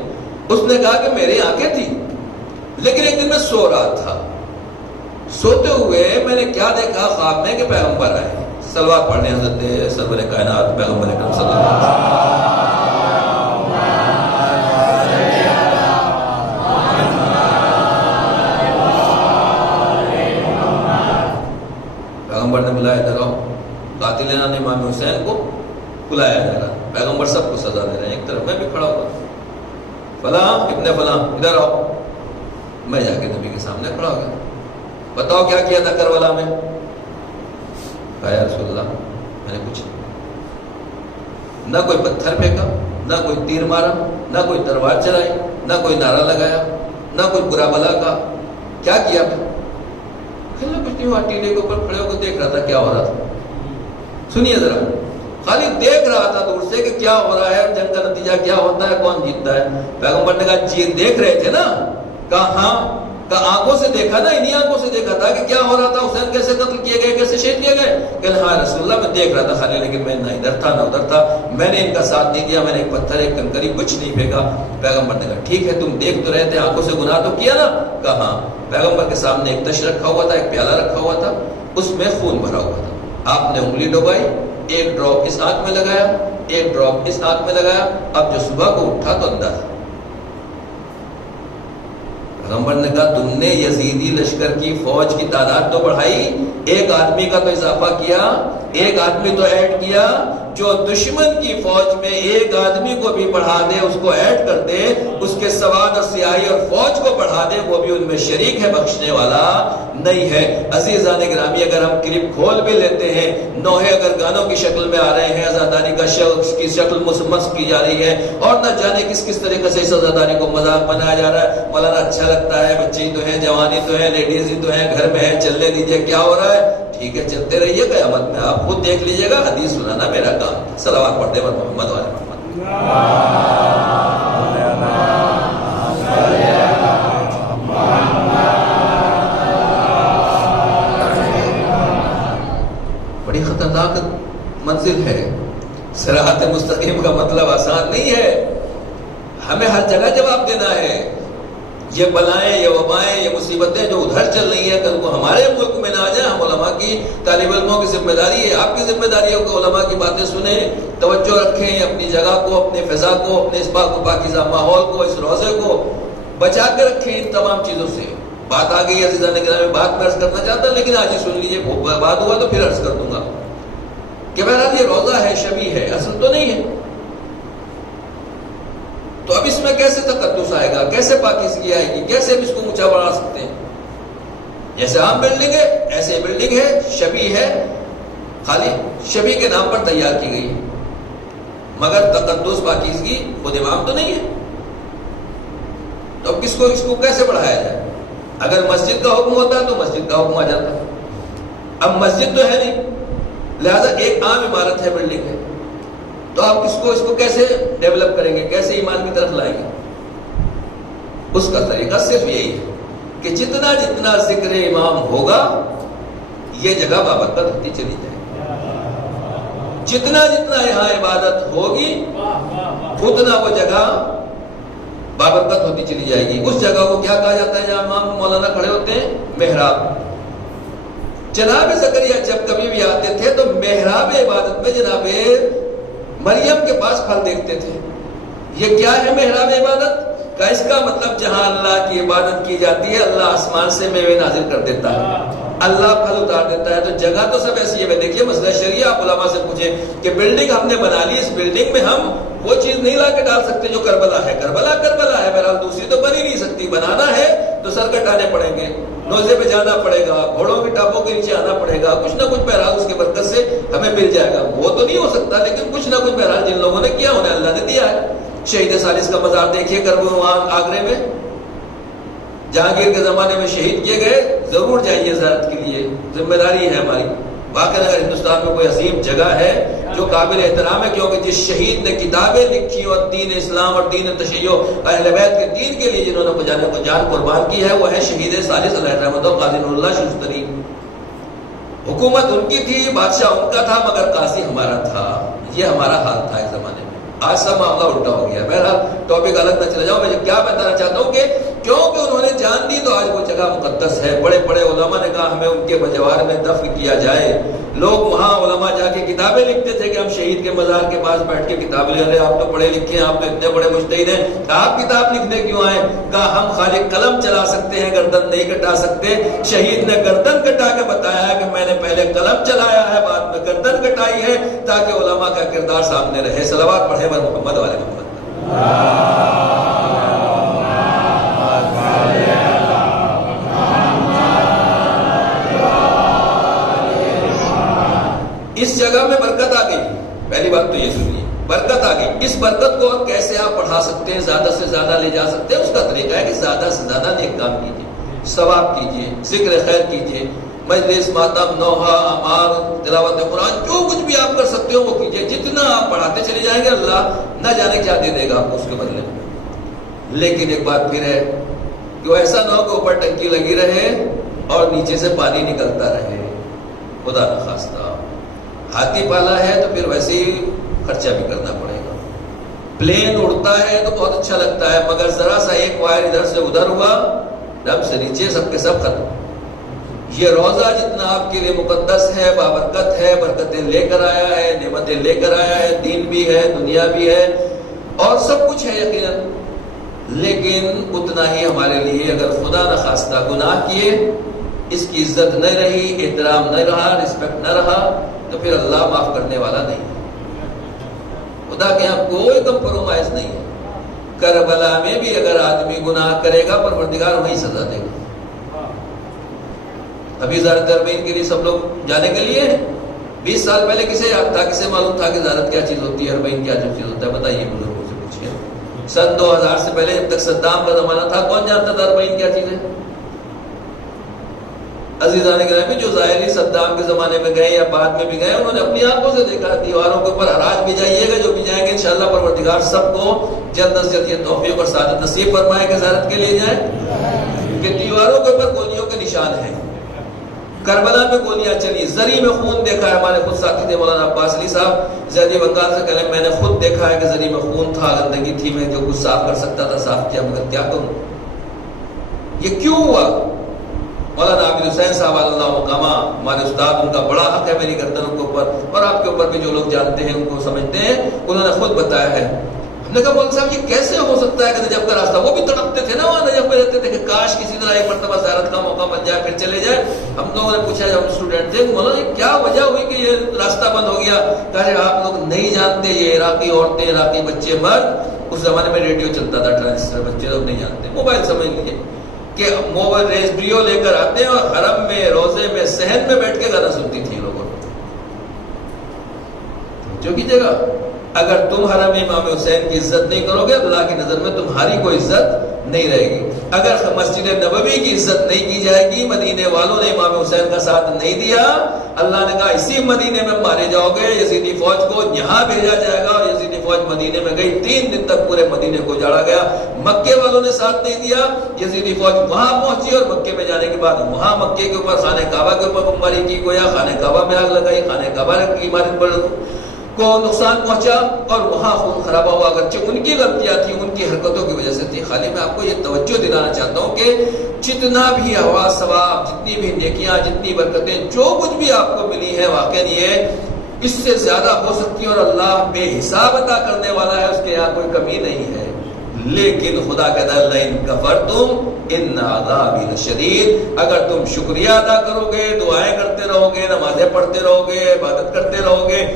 اس نے کہا کہ میری آنکھیں تھی، لیکن ایک دن میں سو رہا تھا، سوتے ہوئے میں نے کیا دیکھا خواب میں کہ پیغمبر آئے، صلوات پڑھنے حضرت سرور کائنات پیغمبر اکرم صلی اللہ علیہ وسلم۔ پیغمبر نے بلایا، ادھر آؤ، قاتلین امام حسین کو بلایا جا رہا، پیغمبر سب کو سزا دے رہے ہیں، ایک طرف میں بھی کھڑا ہوا، فلاں ابن فلاں ادھر آؤ، میں جا کے نبی کے سامنے کھڑا ہو گیا، بتاؤ کیا کیا تھا کربلا میں؟ کہا یا رسول اللہ میں نے کچھ نہ کوئی پتھر پھینکا، نہ کوئی تیر مارا، نہ کوئی تلوار چلائی، نہ کوئی نعرہ لگایا، نہ کوئی برا بلا کہا، کیا کیا میں؟ کھیلنا کچھ نہیں ہوا، ٹیلے کے اوپر کھڑے ہو کے دیکھ رہا تھا کیا ہو رہا تھا۔ سنیے ذرا، خالی دیکھ رہا تھا دور سے کہ کیا ہو رہا ہے، جنگ کا نتیجہ کیا ہوتا ہے، کون جیتتا ہے۔ پیغمبر نے کہا جی دیکھ رہے تھے نا؟ کہا ہاں۔ کہا آنکھوں سے دیکھا نا، انہی آنکھوں سے دیکھا تھا کہ کیا ہو رہا تھا، حسین کیسے قتل کیے گئے، کیسے شہید کیے گئے؟ کہ ہاں رسول اللہ میں دیکھ رہا تھا خالی، لیکن میں نہ ادھر تھا نہ ادھر تھا، میں نے ان کا ساتھ نہیں دیا، میں نے ایک پتھر ایک کنکری کچھ نہیں پھینکا۔ پیغمبر نے کہا ٹھیک ہے تم دیکھ تو رہے تھے، آنکھوں سے گناہ تو کیا نا؟ کہا ہاں۔ پیغمبر کے سامنے ایک تش رکھا ہوا تھا، ایک پیالہ رکھا ہوا تھا، اس میں خون بھرا ہوا تھا، آپ نے انگلی ڈبائی، ایک ڈراپ اس آنکھ میں لگایا، ایک ڈراپ اس آنکھ میں لگایا، اب جو صبح کو اٹھا تو اندھا تھا۔ پیغمبر نے کہا تم نے یزیدی لشکر کی فوج کی تعداد تو بڑھائی، ایک آدمی کا تو اضافہ کیا، ایک آدمی تو ایڈ کیا، جو دشمن کی فوج میں ایک آدمی کو بھی بڑھا دے، اس کو ایڈ کر دے، اس کے سواد اور سیاہی اور فوج کو بڑھا دے، وہ بھی ان میں شریک ہے، بخشنے والا نہیں ہے۔ عزیزان گرامی، اگر ہم کلپ کھول بھی لیتے ہیں، نوحے اگر گانوں کی شکل میں آ رہے ہیں، عزاداری کا شخص کی شکل مسخ کی جا رہی ہے، اور نہ جانے کس کس طریقے سے اس عزاداری کو مذاق بنایا جا رہا ہے، مولانا اچھا لگتا ہے، بچے ہی تو ہیں، جوانی تو ہے، لیڈیز ہی تو ہیں، گھر میں ہے، چلنے دیجئے، کیا ہو رہا ہے؟ ٹھیک ہے چلتے رہیے، قیامت میں آپ خود دیکھ لیجئے گا، حدیث سنانا میرا کام ہے۔ صلوات پڑھتے ہیں محمد والے محمد۔ بڑی خطرناک منزل ہے، صراط مستقیم کا مطلب آسان نہیں ہے، ہمیں ہر جگہ جواب دینا ہے۔ یہ بلائیں، یہ وبائیں، یہ مصیبتیں جو ادھر چل رہی ہیں، کل کو ہمارے ملک میں نہ آ جائیں۔ ہم علماء کی، طالب علموں کی ذمہ داری ہے، آپ کی ذمہ داری ہے کہ علماء کی باتیں سنیں، توجہ رکھیں، اپنی جگہ کو، اپنے فضا کو، اپنے اس پاک و پاکیزہ ماحول کو، اس روزے کو بچا کے رکھیں ان تمام چیزوں سے۔ بات آ گئی عزیزان گرامی، بات میں عرض کرنا چاہتا لیکن آج ہی سن لیجیے، بات ہوا تو پھر عرض کر دوں گا کہ بہرحال یہ روزہ ہے، شبی ہے، اصل تو نہیں ہے۔ تو اب اس میں کیسے تقدس آئے گا، کیسے پاکیزگی آئے گی، کیسے ہم اس کو اونچا بڑھا سکتے ہیں؟ جیسے عام بلڈنگ ہے ایسے بلڈنگ ہے، شبی ہے، خالی شبی کے نام پر تیار کی گئی ہے۔ مگر تقدس پاکیزگی خود امام تو نہیں ہے، تو اب اس کو کیسے بڑھایا جائے؟ اگر مسجد کا حکم ہوتا تو مسجد کا حکم آ جاتا، اب مسجد تو ہے نہیں، لہذا ایک عام عمارت ہے، بلڈنگ ہے، تو آپ اس کو کیسے ڈیولپ کریں گے، کیسے ایمان کی طرف لائیں گے؟ اس کا طریقہ صرف یہی ہے کہ جتنا ذکر امام ہوگا یہ جگہ بابرکت ہوتی چلی جائے گی، جتنا یہاں عبادت ہوگی اتنا وہ جگہ بابرکت ہوتی چلی جائے گی۔ اس جگہ کو کیا کہا جاتا ہے جہاں امام مولانا کھڑے ہوتے ہیں؟ محراب۔ جناب زکریا جب کبھی بھی آتے تھے تو محراب عبادت میں جناب مریم کے پاس پھل دیکھتے تھے۔ یہ کیا ہے محراب عبادت کا؟ اس کا مطلب جہاں اللہ کی عبادت کی جاتی ہے اللہ آسمان سے میوے نازل کر دیتا ہے، اللہ پھل اتار دیتا ہے۔ تو جگہ تو سب ایسی ہے۔ دیکھیے مسئلہ شریعہ آپ علماء سے پوچھیں کہ بلڈنگ ہم نے بنا لی، اس بلڈنگ میں ہم وہ چیز نہیں لا کے ڈال سکتے جو کربلا ہے، کربلا ہے، بہرحال دوسری تو بن ہی نہیں سکتی۔ بنانا ہے تو سر کٹانے پڑیں گے، نوزے پہ جانا پڑے گا، گھوڑوں کی ٹاپوں کے نیچے آنا پڑے گا، کچھ نہ کچھ بہرحال اس کے برکت سے ہمیں مل جائے گا۔ وہ تو نہیں ہو سکتا لیکن کچھ نہ کچھ بہرحال جن لوگوں نے کیا انہیں اللہ نے دیا ہے۔ شہید ثالث کا مزار دیکھیے وہاں آگرے میں، جہانگیر کے زمانے میں شہید کیے گئے، ضرور جائیے زیارت کے لیے، ذمہ داری ہے ہماری۔ واقعی اگر ہندوستان میں کوئی عظیم جگہ ہے جو قابل احترام ہے، کیونکہ جس شہید نے کتابیں لکھی اور دین اسلام اور دین تشیع اہل بیت کے دین کے لیے جنہوں نے جان قربان کی ہے، وہ ہے شہید ثالث علیہ رحمۃ قاضی نور اللہ شوستری۔ حکومت ان کی تھی، بادشاہ ان کا تھا، مگر قاضی ہمارا تھا۔ یہ ہمارا حال تھا ایک زمانے میں، آج سب معاملہ الٹا ہو گیا۔ بہرحال ٹاپک الگ نہ چلے جاؤ، میں کیا بتانا چاہتا ہوں کہ کیونکہ انہوں نے جان دی تو آج وہ جگہ مقدس ہے۔ بڑے بڑے علماء نے کہا ہمیں ان کے جوار میں دفن کیا جائے۔ لوگ وہاں علماء جا کے کتابیں لکھتے تھے کہ ہم شہید کے مزار کے پاس بیٹھ کے کتابیں لے رہے، آپ تو پڑھے لکھے ہیں، آپ تو اتنے بڑے مجتہد ہیں، آپ کتاب لکھنے کیوں آئے؟ کہا ہم خالی قلم چلا سکتے ہیں، گردن نہیں کٹا سکتے۔ شہید نے گردن کٹا کے بتایا ہے کہ میں نے پہلے قلم چلایا ہے، بعد میں گردن کٹائی ہے، تاکہ علماء کا کردار سامنے رہے۔ صلوات پڑھے بر محمد والے محمد۔ اس جگہ میں برکت آ گئی، پہلی بات تو یہ سنیے، برکت آ گئی۔ اس برکت کو اور کیسے آپ بڑھا سکتے ہیں، زیادہ سے زیادہ لے جا سکتے ہیں؟ اس کا طریقہ ہے کہ زیادہ سے زیادہ نیک کام کیجیے، ثواب کیجیے، ذکر خیر کیجیے، مجلس، ماتم، نوحہ، اعمال، تلاوت قرآن، جو کچھ بھی آپ کر سکتے ہو وہ کیجیے۔ جتنا آپ بڑھاتے چلے جائیں گے اللہ نہ جانے کیا دے دے گا آپ کو اس کے بدلے میں۔ لیکن ایک بات پھر ہے کہ وہ ایسا نہ ہو کہ اوپر ٹنکی لگی رہے اور نیچے سے پانی نکلتا رہے، خدا نخواستہ۔ ہاتھی پالا ہے تو پھر ویسے ہی خرچہ بھی کرنا پڑے گا۔ پلین اڑتا ہے تو بہت اچھا لگتا ہے، مگر ذرا سا ایک وائر ادھر سے ادھر ہوا، ڈب سے نیچے سب کے سب ختم۔ یہ روزہ جتنا آپ کے لیے مقدس ہے، بابرکت ہے، برکتیں لے کر آیا ہے، نعمتیں لے کر آیا ہے، دین بھی ہے، دنیا بھی ہے اور سب کچھ ہے یقیناً، لیکن اتنا ہی ہمارے لیے اگر خدا نخواستہ گناہ کیے، اس کی عزت نہ رہی، احترام نہ رہا، رسپیکٹ نہ رہا، تو پھر اللہ معاف کرنے والا نہیں ہے۔ خدا کے یہاں کوئی کمپرومائز نہیں ہے۔ کربلا میں بھی اگر آدمی گناہ کرے گا پروردگار وہی سزا دے گا۔ ابھی زیارت اربعین کے لیے سب لوگ جانے کے لیے 20 سال پہلے کسے یاد تھا، کسے معلوم تھا کہ زیارت کیا چیز ہوتی ہے، اربعین کیا چیز ہوتا ہے؟ بتائیے بزرگوں سے پوچھیے۔ سن 2000 سے پہلے جب تک صدام کا زمانہ تھا کون جانتا تھا اربعین کیا چیز ہے؟ عزیزان گرامی، جو ظاہری صدام کے زمانے میں گئے یا بعد میں بھی گئے، انہوں نے اپنی آنکھوں سے دیکھا۔ دیواروں کے اوپر حراج بھی جائیے گا، جو بھی جائیں گے انشاءاللہ پروردگار سب کو جلد از جلد یہ توفیق اور سعادت نصیب فرمائے کہ زیارت کے لیے جائیں، کہ دیواروں کے اوپر گولیوں کے نشان ہیں۔ کربلا میں گولیاں چلی، زری میں خون دیکھا ہے۔ ہمارے خود ساتھی تھے مولانا عباس علی صاحب، زیدی بنگال سے کہنے میں نے خود دیکھا ہے کہ زری میں خون تھا، گندگی تھی، میں جو کچھ صاف کر سکتا تھا صاف کیا، مگر کیا کروں؟ یہ کیوں ہوا؟ مولانا عابد حسین صاحب اللہ مقامہ ہمارے استاد، ان کا بڑا حق ہے میری گردنوں کے اوپر اور آپ کے اوپر بھی، جو لوگ جانتے ہیں ان کو سمجھتے ہیں، انہوں نے خود بتایا ہے۔ ہم نے کہا مولانا صاحب یہ کیسے ہو سکتا ہے کہ نجف کا راستہ، وہ بھی تڑپتے تھے نا وہاں نجف میں رہتے تھے کہ کاش کسی طرح ایک مرتبہ زیارت کا موقع مل جائے پھر چلے جائے۔ ہم لوگوں نے پوچھا جب ہم اسٹوڈنٹ تھے مولانا یہ کیا وجہ ہوئی کہ یہ راستہ بند ہو گیا؟ کہا آپ لوگ نہیں جانتے، یہ عراقی عورتیں، عراقی بچے، مرد، اس زمانے میں ریڈیو چلتا تھا ٹرانسفر، بچے لوگ نہیں جانتے، موبائل سمجھ لیجیے کہ موبائل ریڈیو لے کر آتے ہیں اور حرم میں، روزے میں، صحن میں بیٹھ کے گانا سنتی تھی لوگوں جو کی جگہ۔ اگر تم حرم امام حسین کی عزت نہیں کرو گے اللہ کی نظر میں تمہاری کوئی عزت نہیں رہے گی. اگر مسجد نبوی کی عزت نہیں کی جائے گی، مدینے والوں نے امام حسین کا ساتھ نہیں دیا، اللہ نے کہا اسی مدینے میں مارے جاؤ گے. یزیدی فوج کو یہاں بھیجا جائے گا اور یزیدی فوج مدینے میں گئی، 3 دن تک پورے مدینے کو جاڑا گیا. مکے والوں نے ساتھ نہیں دیا، یزیدی فوج وہاں پہنچی اور مکے میں جانے کے بعد وہاں مکے کے اوپر خانہ کعبہ کے اوپر بمباری کی، گویا خانہ کعبہ میں آگ لگائی، خانہ کعبہ کی عمارت پر کو نقصان پہنچا اور وہاں خون خرابہ ہوا. اگرچہ ان کی غلطیاں تھیں، ان کی حرکتوں کی وجہ سے تھی. خالی میں آپ کو یہ توجہ دلانا چاہتا ہوں کہ جتنا بھی ہوا ثواب، جتنی بھی نیکیاں، جتنی برکتیں، جو کچھ بھی آپ کو ملی ہے، واقعی یہ اس سے زیادہ ہو سکتی ہے اور اللہ بے حساب عطا کرنے والا ہے، اس کے یہاں کوئی کمی نہیں ہے. لیکن خدا کہتا ہے لئن کفرتم ان عذابی لشدید، اگر تم شکریہ ادا کرو گے، دعائیں کرتے رہو گے، نمازیں پڑھتے رہو گے، عبادت کرتے رہو گے،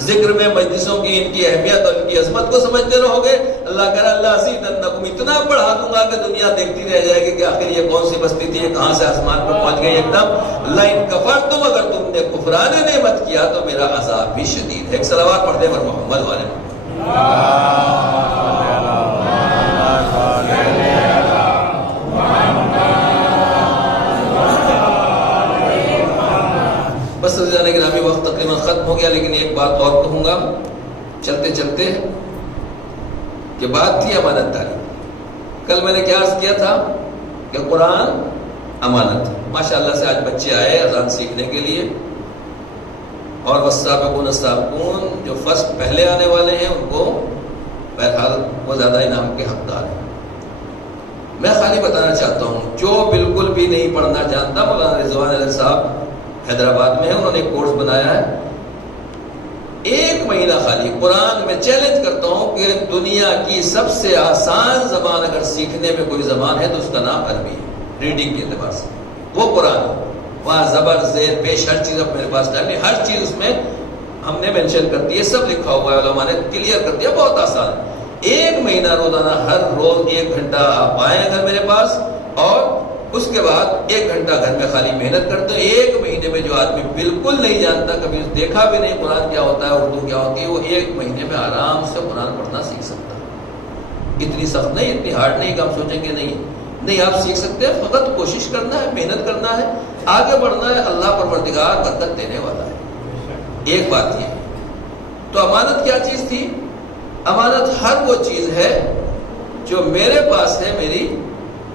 ذکر میں مجلسوں کی ان کی اہمیت اور ان کی عظمت کو سمجھتے رہو گے، اللہ کہہ رہا ہے اللہ ازیدنکم، اتنا بڑھا دوں گا کہ دنیا دیکھتی رہ جائے گی کہ آخر یہ کون سی بستی تھی، یہ کہاں سے آسمان پر پہنچ گئی ایک دم. لئن کفرتم، اگر تم نے کفران نعمت کیا تو میرا عذاب بھی شدید ہے. ایک صلوات پڑھ دیں پر محمد والے میں. بس رضانے کے نامی وقت تقریباً ختم ہو گیا، لیکن ایک بات اور کہوں گا چلتے چلتے کہ بات تھی امانت داری. کل میں نے کیا عرض کیا تھا کہ قرآن امانت. ماشاءاللہ سے آج بچے آئے اذان سیکھنے کے لیے، اور والسابقون السابقون جو فرسٹ پہلے آنے والے ہیں ان کو بہرحال وہ زیادہ انعام کے حقدار ہیں. میں خالی بتانا چاہتا ہوں جو بالکل بھی نہیں پڑھنا جانتا، مولانا رضوان الحق صاحب حیدرآباد میں ہے، انہوں نے ایک کورس بنایا ہے 1 مہینہ خالی قرآن. میں چیلنج کرتا ہوں کہ دنیا کی سب سے آسان زبان اگر سیکھنے میں کوئی زبان ہے تو اس کا نام عربی ہے. ریڈنگ کے اعتبار سے وہ قرآن ہے، وہاں زبر زیر پیش ہر چیز اب میرے پاس ٹائم نہیں، ہر چیز اس میں ہم نے مینشن کر دی ہے، سب لکھا ہوا ہے، علماء نے کلیئر کر دیا، بہت آسان ہے. 1 مہینہ روزانہ ہر روز 1 گھنٹہ آپ آئیں اگر میرے پاس، اور اس کے بعد 1 گھنٹہ گھر میں خالی محنت کرتے ہیں. 1 مہینے میں جو آدمی بالکل نہیں جانتا، کبھی دیکھا بھی نہیں قرآن کیا ہوتا ہے، اردو کیا ہوتی ہے، وہ 1 مہینے میں آرام سے قرآن پڑھنا سیکھ سکتا ہے. اتنی سخت نہیں، اتنی ہارڈ نہیں کہ ہم سوچیں کہ نہیں آپ سیکھ سکتے ہیں. فقط کوشش کرنا ہے، محنت کرنا ہے، آگے بڑھنا ہے. اللہ پروردگار برکت دینے والا ہے. ایک بات یہ ہے. تو امانت کیا چیز تھی؟ امانت ہر وہ چیز ہے جو میرے پاس ہے، میری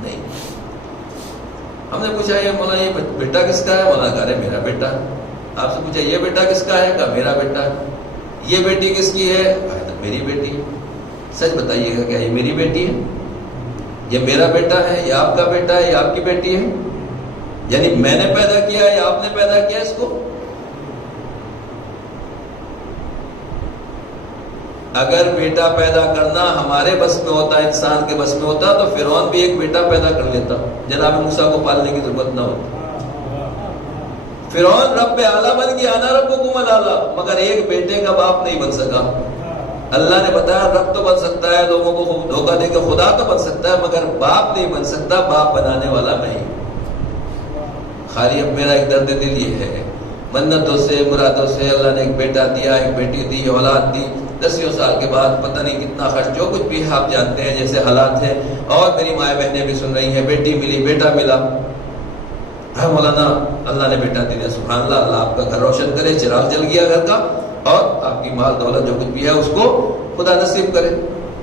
نہیں. ہم نے پوچھا یہ مولانا یہ بیٹا کس کا ہے؟ مولانا کہا رہے میرا بیٹا. آپ سے پوچھا یہ بیٹا کس کا ہے؟ کہا میرا بیٹا. یہ بیٹی کس کی ہے؟ میری بیٹی. سچ بتائیے گا کیا یہ میری بیٹی ہے؟ یہ میرا بیٹا ہے؟ یہ آپ کا بیٹا ہے؟ یہ آپ کی بیٹی ہے؟ یعنی میں نے پیدا کیا ہے یا آپ نے پیدا کیا اس کو؟ اگر بیٹا پیدا کرنا ہمارے بس میں ہوتا، انسان کے بس میں ہوتا، تو فرعون بھی ایک بیٹا پیدا کر لیتا، جناب موسیٰ کو پالنے کی ضرورت نہ ہوتی. فرعون رب اعلیٰ بن گیا، انا ربکم الاعلیٰ، مگر ایک بیٹے کا باپ نہیں بن سکا. اللہ نے بتایا رب تو بن سکتا ہے، لوگوں کو دھوکہ دے کے خدا تو بن سکتا ہے، مگر باپ نہیں بن سکتا. باپ بنانے والا میں ہی. خالی اب میرا ایک درد دل یہ ہے، منتوں سے مرادوں سے اللہ نے ایک بیٹا دیا، ایک بیٹی دی، اولاد دی. 10 سال کے بعد پتہ نہیں کتنا خرچ، جو کچھ بھی ہے آپ جانتے ہیں جیسے حالات ہیں. اور میری مائیں بہنیں بھی سن رہی ہیں، بیٹی ملی، بیٹا ملا. مولانا اللہ نے بیٹا دیا، سبحان اللہ. اللہ آپ کا گھر روشن کرے، چراغ جل گیا گھر کا، اور آپ کی مال دولت جو کچھ بھی ہے اس کو خدا نصیب کرے.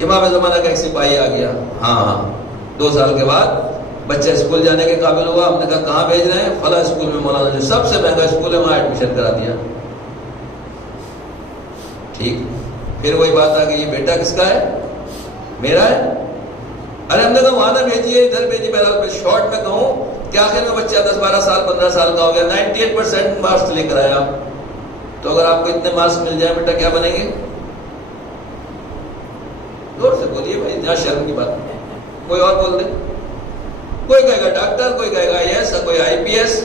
امام زمانہ کا ایک سپاہی آ گیا، ہاں 2 سال کے بعد بچہ اسکول جانے کے قابل ہوا. ہم نے کہا کہاں بھیج رہے ہیں؟ فلاں اسکول میں، مولانا جو سب سے مہنگا اسکول ہے وہاں ایڈمیشن کرا دیا. ٹھیک. پھر وہی بات آ گئی یہ بیٹا کس کا ہے؟ میرا ہے. ارے ہم نے کہا وہاں نہ بھیجیے، ادھر بھیجیے. بہرحال میں شارٹ میں کہوں کہ آخر میں بچہ 10 12 سال 15 سال کا ہو گیا، 98% مارکس لے کر آیا. تو اگر آپ کو اتنے مارکس مل جائیں بیٹا کیا بنیں گے؟ زور سے بولیے بھائی، جہاں شرم کی بات نہیں. کوئی اور بول دے. کوئی کہے گا ڈاکٹر، کوئی کہے گا IAS، کوئی IPS،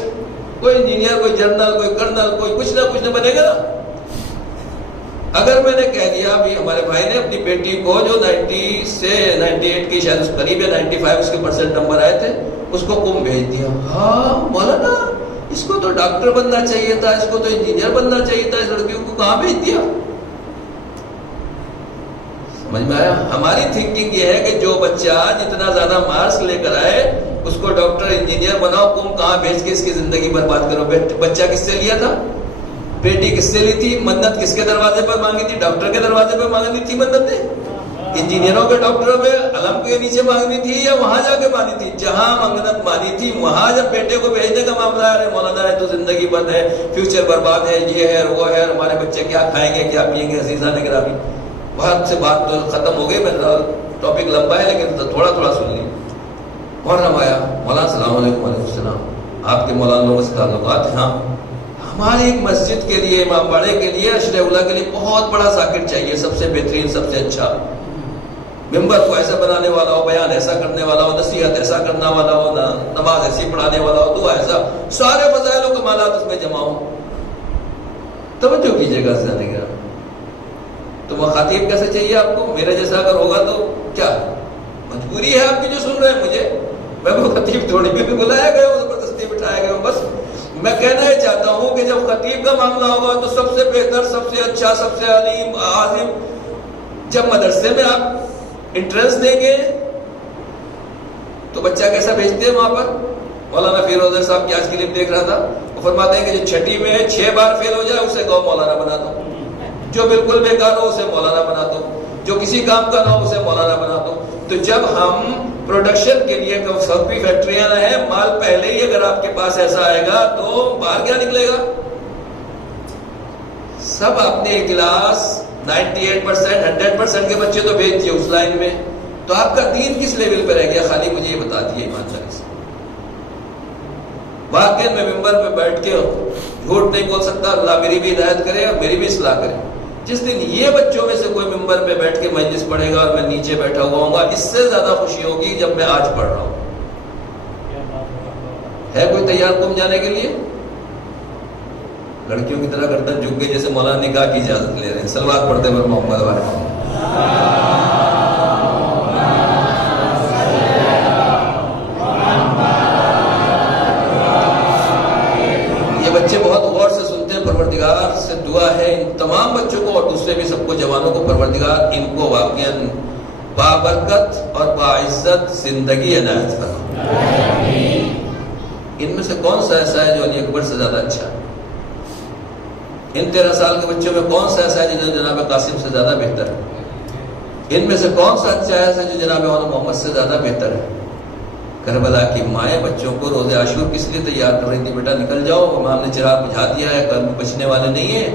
کوئی انجینئر، کوئی جنرل، کوئی کرنل، کوئی کچھ نہ بنے گا. اگر میں نے کہہ دیا بھی ہمارے بھائی نے اپنی بیٹی کو جو 90 سے 98 کی شاید اس قریب ہے 95 اس کے % نمبر آئے تھے، اس کو قم بھیج دیا. ہاں مولانا اس کو تو ڈاکٹر بننا چاہیے تھا، اس کو تو انجینئر بننا چاہیے تھا، اس لڑکیوں کو کہاں بھیج دیا؟ سمجھ میں آیا؟ ہماری تھنکنگ یہ ہے کہ جو بچہ جتنا زیادہ مارکس لے کر آئے اس کو ڈاکٹر انجینئر بناؤ، تم کہاں بھیج کے اس کی زندگی برباد کرو۔ بچہ کس سے لیا تھا؟ بیٹی کس سے لی تھی منت؟ کس کے دروازے پر مانگی تھی؟ ڈاکٹر کے دروازے پر مانگنی تھی منتیں؟ انجینئروں کے ڈاکٹروں میں علم کے نیچے مانگنی تھی یا وہاں جا کے مانی تھی؟ جہاں منت مانی تھی وہاں جب بیٹے کو بھیجنے کا معاملہ ہے، مولانا ہے تو زندگی بند ہے، فیوچر برباد ہے، یہ ہے وہ ہے، ہمارے بچے کیا کھائیں گے کیا پیئیں گے۔ عزیزان گرامی، بہت سے بات تو ختم ہو گئی، میرا ٹاپک لمبا ہے لیکن تھوڑا تھوڑا سن لی۔ محرم آیا، مولانا السلام علیکم۔ وعلیکم السلام۔ آپ کے مولانا لوگوں سے تعلقات ہیں؟ ہاں، ہماری ایک مسجد کے لیے، امام باڑے کے لیے، اشرف اللہ کے لیے بہت بڑا ساکٹ چاہیے، سب سے بہترین، سب سے اچھا، ممبر کو ایسا بنانے والا ہو، بیان ایسا کرنے والا ہو، نصیحت ایسا کرنے والا ہو، نماز ایسی پڑھانے والا ہو، دعا ایسا، سارے فضائل و کمالات اس میں جمع ہو۔ توجہ کیجیے گا زندگی کا۔ تو وہ خطیب کیسے چاہیے آپ کو؟ میرے جیسا اگر ہوگا تو کیا مجبوری ہے آپ کی جو سن رہے ہیں مجھے، میں وہ خطیب تھوڑی بھی بلایا گیا ہوں، زبردستی بٹھایا گیا ہوں۔ بس میں کہنا یہ چاہتا ہوں کہ جب خطیب کا معاملہ ہوگا تو سب سے بہتر، سب سے اچھا، سب سے علیم، عظیم، جب مدرسے میں آپ انٹرنس دیں گے تو بچہ کیسا بھیجتے ہیں وہاں پر؟ مولانا فیروز صاحب کی آج کی کلپ دیکھ رہا تھا، وہ فرماتے ہیں کہ جو چھٹی میں 6 بار فیل ہو جائے اسے کہو مولانا بنا دو، جو بالکل بیکار ہو اسے مولانا بنا دو، جو کسی کام کا نہ ہو اسے مولانا بنا دو۔ تو جب ہم پروڈکشن کے لیے سبھی فیکٹریاں ہیں، مال پہلے ہی اگر آپ کے پاس ایسا آئے گا تو باہر کیا نکلے گا؟ سب اپنے کلاس 98% 100% کے بچے تو بھیج دیے اس لائن میں، تو آپ کا دین کس لیول پہ رہ گیا؟ خالی مجھے یہ بتا دیے ایمانداری سے۔ واقعی میں ممبر پہ بیٹھ کے جھوٹ نہیں بول سکتا، اللہ میری بھی ہدایت کرے اور میری بھی اصلاح کرے۔ جس دن یہ بچوں میں سے کوئی ممبر پہ بیٹھ کے مجلس پڑھے گا اور میں نیچے بیٹھا ہوا ہوں گا، اس سے زیادہ خوشی ہوگی جب میں آج پڑھ رہا ہوں۔ ہے کوئی تیار قوم جانے کے لیے؟ لڑکیوں کی طرح گردن جھک گئی جیسے مولانا نکاح کی اجازت لے رہے ہیں۔ سلوات پڑھتے ہیں محمد والے۔ یہ بچے بہت غور سے سنتے ہیں، پروردگار سے دعا ہے ان تمام بچوں کو اور دوسرے بھی سب کو، جوانوں کو، پروردگار ان کو واقعاً بابرکت اور باعزت زندگی عنایت فرمائے۔ ان میں سے کون سا ایسا ہے جو علی اکبر سے زیادہ اچھا ہے؟ ان 13 سال کے بچوں میں کون سا ایسا ہے جو جناب قاسم سے زیادہ بہتر ہے؟ ان میں سے کون سا اچھا ہے جو جناب محمد سے زیادہ بہتر ہے؟ کربلا کی مائیں بچوں کو روز عاشور کس لیے تیار کر رہی تھی؟ بیٹا نکل جاؤ، امام نے چراغ بجھا دیا ہے، کل بچنے والے نہیں ہیں۔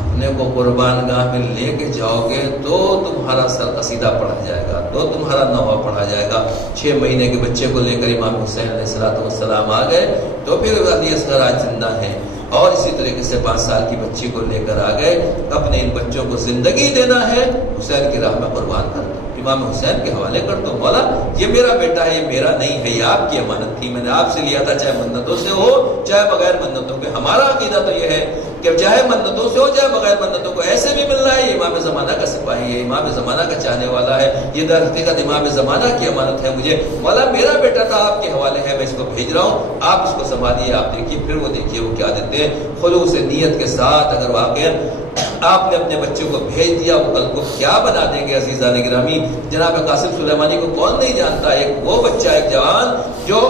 اپنے کو قربان گاہ میں لے کے جاؤ گے تو تمہارا سر قصیدہ پڑھا جائے گا، تو تمہارا نوحہ پڑھا جائے گا۔ 6 مہینے کے بچے کو لے کر امام حسین علیہ السلام آ گئے، تو پھر علی اصغر آج زندہ ہیں، اور اسی طریقے سے 5 سال کی بچی کو لے کر آ گئے۔ اپنے ان بچوں کو زندگی دینا ہے، حسین کی راہ میں قربان کر دو، امام حسین کے حوالے کر دو۔ مولا یہ میرا بیٹا ہے، یہ میرا نہیں ہے، یہ آپ کی امانت تھی، میں نے آپ سے لیا تھا، چاہے منتوں سے ہو چاہے بغیر منتوں کے۔ ہمارا عقیدہ تو یہ ہے کہ چاہے منتوں سے ہو چاہے بغیر منتوں کو، ایسے بھی مل رہا ہے، یہ امام زمانہ کا سپاہی ہے، امام زمانہ کا چاہنے والا ہے، یہ در حقیقت امام زمانہ کی امانت ہے مجھے۔ مولا میرا بیٹا تھا، آپ کے حوالے ہے، میں اس کو بھیج رہا ہوں، آپ اس کو سنبھالیے، آپ دیکھیے، پھر وہ دیکھیے وہ کیا دیتے ہیں۔ خلوص نیت کے ساتھ اگر واقعا آپ نے اپنے بچوں کو بھیج دیا، وہ کل کو کیا بنا دیں گے؟ عزیزان گرامی، جناب قاسم سلیمانی کو کون نہیں جانتا؟ ایک وہ بچہ، ایک جوان جو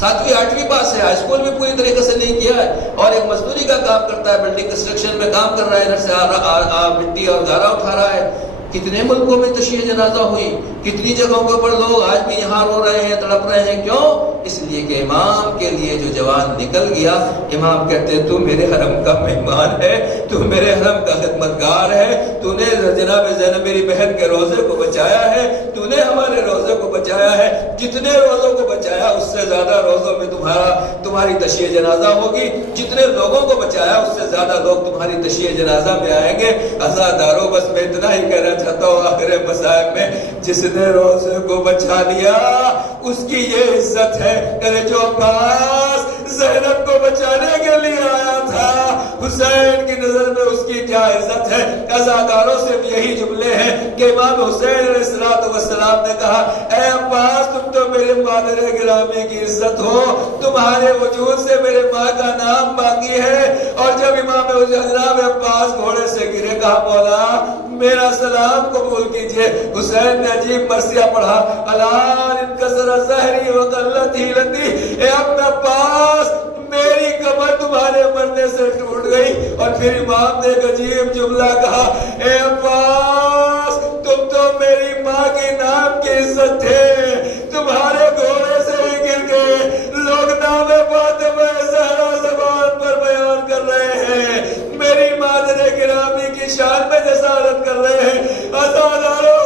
7ویں 8ویں پاس ہے، ہائی اسکول بھی پوری طریقے سے نہیں کیا ہے، اور ایک مزدوری کا کام کرتا ہے، بلڈنگ کنسٹرکشن میں کام کر رہا ہے، ادھر سے مٹی اور گارا اٹھا رہا ہے۔ کتنے ملکوں میں تشییع جنازہ ہوئی، کتنی جگہوں کے اوپر لوگ آج بھی یہاں رو رہے ہیں، تڑپ رہے ہیں۔ کیوں؟ اس لیے کہ امام کے لیے جو جوان نکل گیا، امام کہتے ہیں تو میرے حرم کا مہمان ہے، تو میرے حرم کا خدمتگار ہے، تو نے جناب زینب میری بہن کے روزے کو بچایا ہے، تو نے ہمارے روزے کو بچایا ہے۔ جتنے روزوں کو بچایا اس سے زیادہ روزوں میں تمہاری تشییع جنازہ ہوگی، جتنے لوگوں کو بچایا اس سے زیادہ لوگ تمہاری تشییع جنازہ میں آئیں گے۔ عزادارو بس میں اتنا ہی کہنا چاہتا ہوں آخر مصائب میں، جس نے روزے کو بچا لیا اس کی یہ عزت ہے کہ جو عباس زینب کو بچانے کے لیے آیا تھا۔ حسین کی نظر میں اس کی کیا عزت ہے؟ عزاداروں سے بھی یہی جملے ہیں کہ امام حسین علیہ السلام نے کہا اے عباس تم تو میرے مادر گرامی کی عزت ہو، تمہارے وجود سے میرے ماں کا نام باقی ہے۔ اور جب امام جناب عباس گھوڑے سے گرے کہا مولا میرا سلام قبول کیجئے۔ حسین نے عجیب مرثیہ پڑھا الان انکسر ظہری وقلت ہیلتی، اے ابن عباس میری کمر تمہارے مرنے سے ٹوٹ گئی۔ اور پھر امام نے ایک عجیب جملہ کہا اے عباس تم تو میری ماں کے نام کی عزت تھے، تمہارے گھوڑے سے ہی گر گئے، لوگ نام فاطمہ زہرا زبان پر بیان کر رہے ہیں، میری مادر گرامی کی شان میں جسارت کر رہے ہیں۔ عزادارو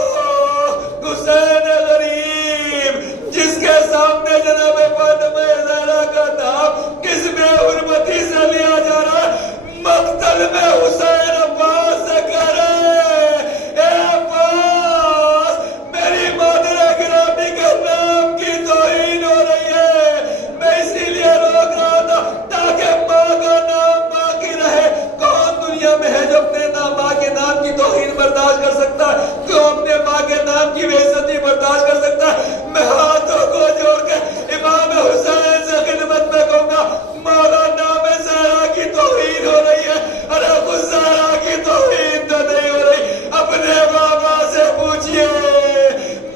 حسین غریب جس کے سامنے جناب فاطمہ زہرا کا نام کس میں حرمتی سے لیا جا رہا ہے، مقتل میں حسین عباس سے کہہ رہے اے عباس میری مادر گرامی کے نام کی توہین ہو رہی ہے، میں اسی لیے روک رہا تھا تاکہ ماں کا نام باقی رہے۔ کون دنیا میں ہے جو اپنے ماں کے نام کی توہین برداشت کر سکتا ہے؟ کیوں اپنے ماں کے نام کی بے عزتی برداشت کر سکتا ہے؟ میں ہاتھوں کو جوڑ کے امام حسین سے خدمت میں کہوں گا مولا نام زہرا کی توہین ہو رہی ہے، ارے خود زہرا کی توہین تو نہیں ہو رہی، اپنے بابا سے پوچھئے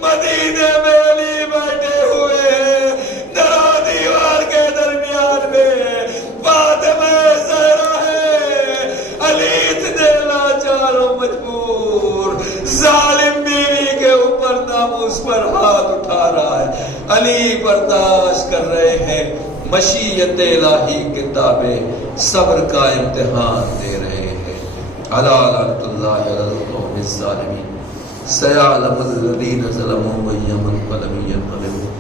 مدینے میں علی بیٹھے ہوئے ہیں، درا دیوار کے درمیان میں فاطمہ زہرا ہے، علی اتنے لاچار و مجبور ظالم بیوی کے اوپر ناموس پر ہاتھ اٹھا رہا ہے، علی برداشت کر رہے ہیں، مشیت الہی کتابیں صبر کا امتحان دے رہے ہیں۔ علی لعنت اللہ علی القوم الظالمین سیعلم الذین ظلموا من منقلب ینقلبون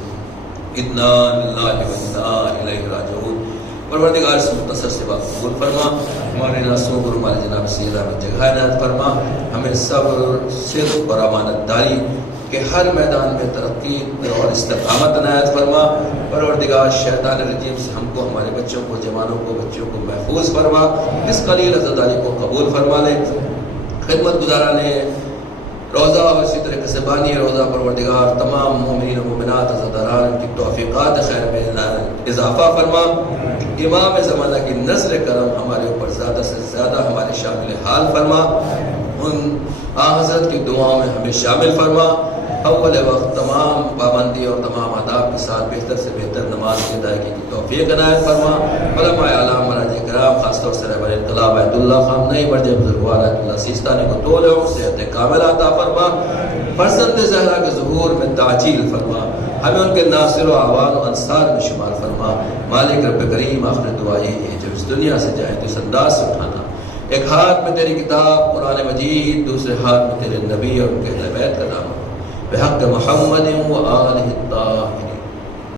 انا للہ و انا الیہ راجعون۔ پروردگار سے مختصر سے بات قبول فرما، ہمارے ناسوں پر ہمارے جناب سیدہ میں جگہ عنایت فرما، ہمیں صبر صدق اور امانت داری کہ ہر میدان میں ترقی اور استقامت عنایت فرما۔ پروردگار شیطان الرجیم سے ہم کو ہمارے بچوں کو جوانوں کو بچوں کو محفوظ فرما، اس قلیل عزاداری کو قبول فرما لے۔ خدمت گزاران روزہ اور اسی طریقے سے بانی روزہ پروردگار تمام مومنین و مومنات عزاداران کی توفیقات خیر میں اضافہ فرما۔ امام زمانہ کی نظر کرم ہمارے اوپر زیادہ سے زیادہ ہمارے شامل حال فرما، ان حضرت کی دعاؤں میں ہمیں شامل فرما۔ اول وقت تمام پابندی اور تمام آداب کے ساتھ بہتر سے بہتر نماز کی ادائیگی کی توفیق عنایت فرما۔ علماء اعلام مراجع کرام خاص طور سے رہبر انقلاب آیت اللہ خام نئی مرجع بزرگوار آیت اللہ سیستانی کو طول عمر صحت کامل عطا فرما، فرزند زہرا کے ظہور میں تعجیل فرما، ہمیں ان کے ناصر و اعوان و انصار میں شمار فرما۔ مالک رب کریم آخر دعا یہ ہے جب اس دنیا سے جائے تو اس انداز سے اٹھانا، ایک ہاتھ میں تیری کتاب قرآن مجید، دوسرے ہاتھ میں تیرے نبی اور ان کے اہل بیت کا نام، بحق محمد و آلہ الطاہرین۔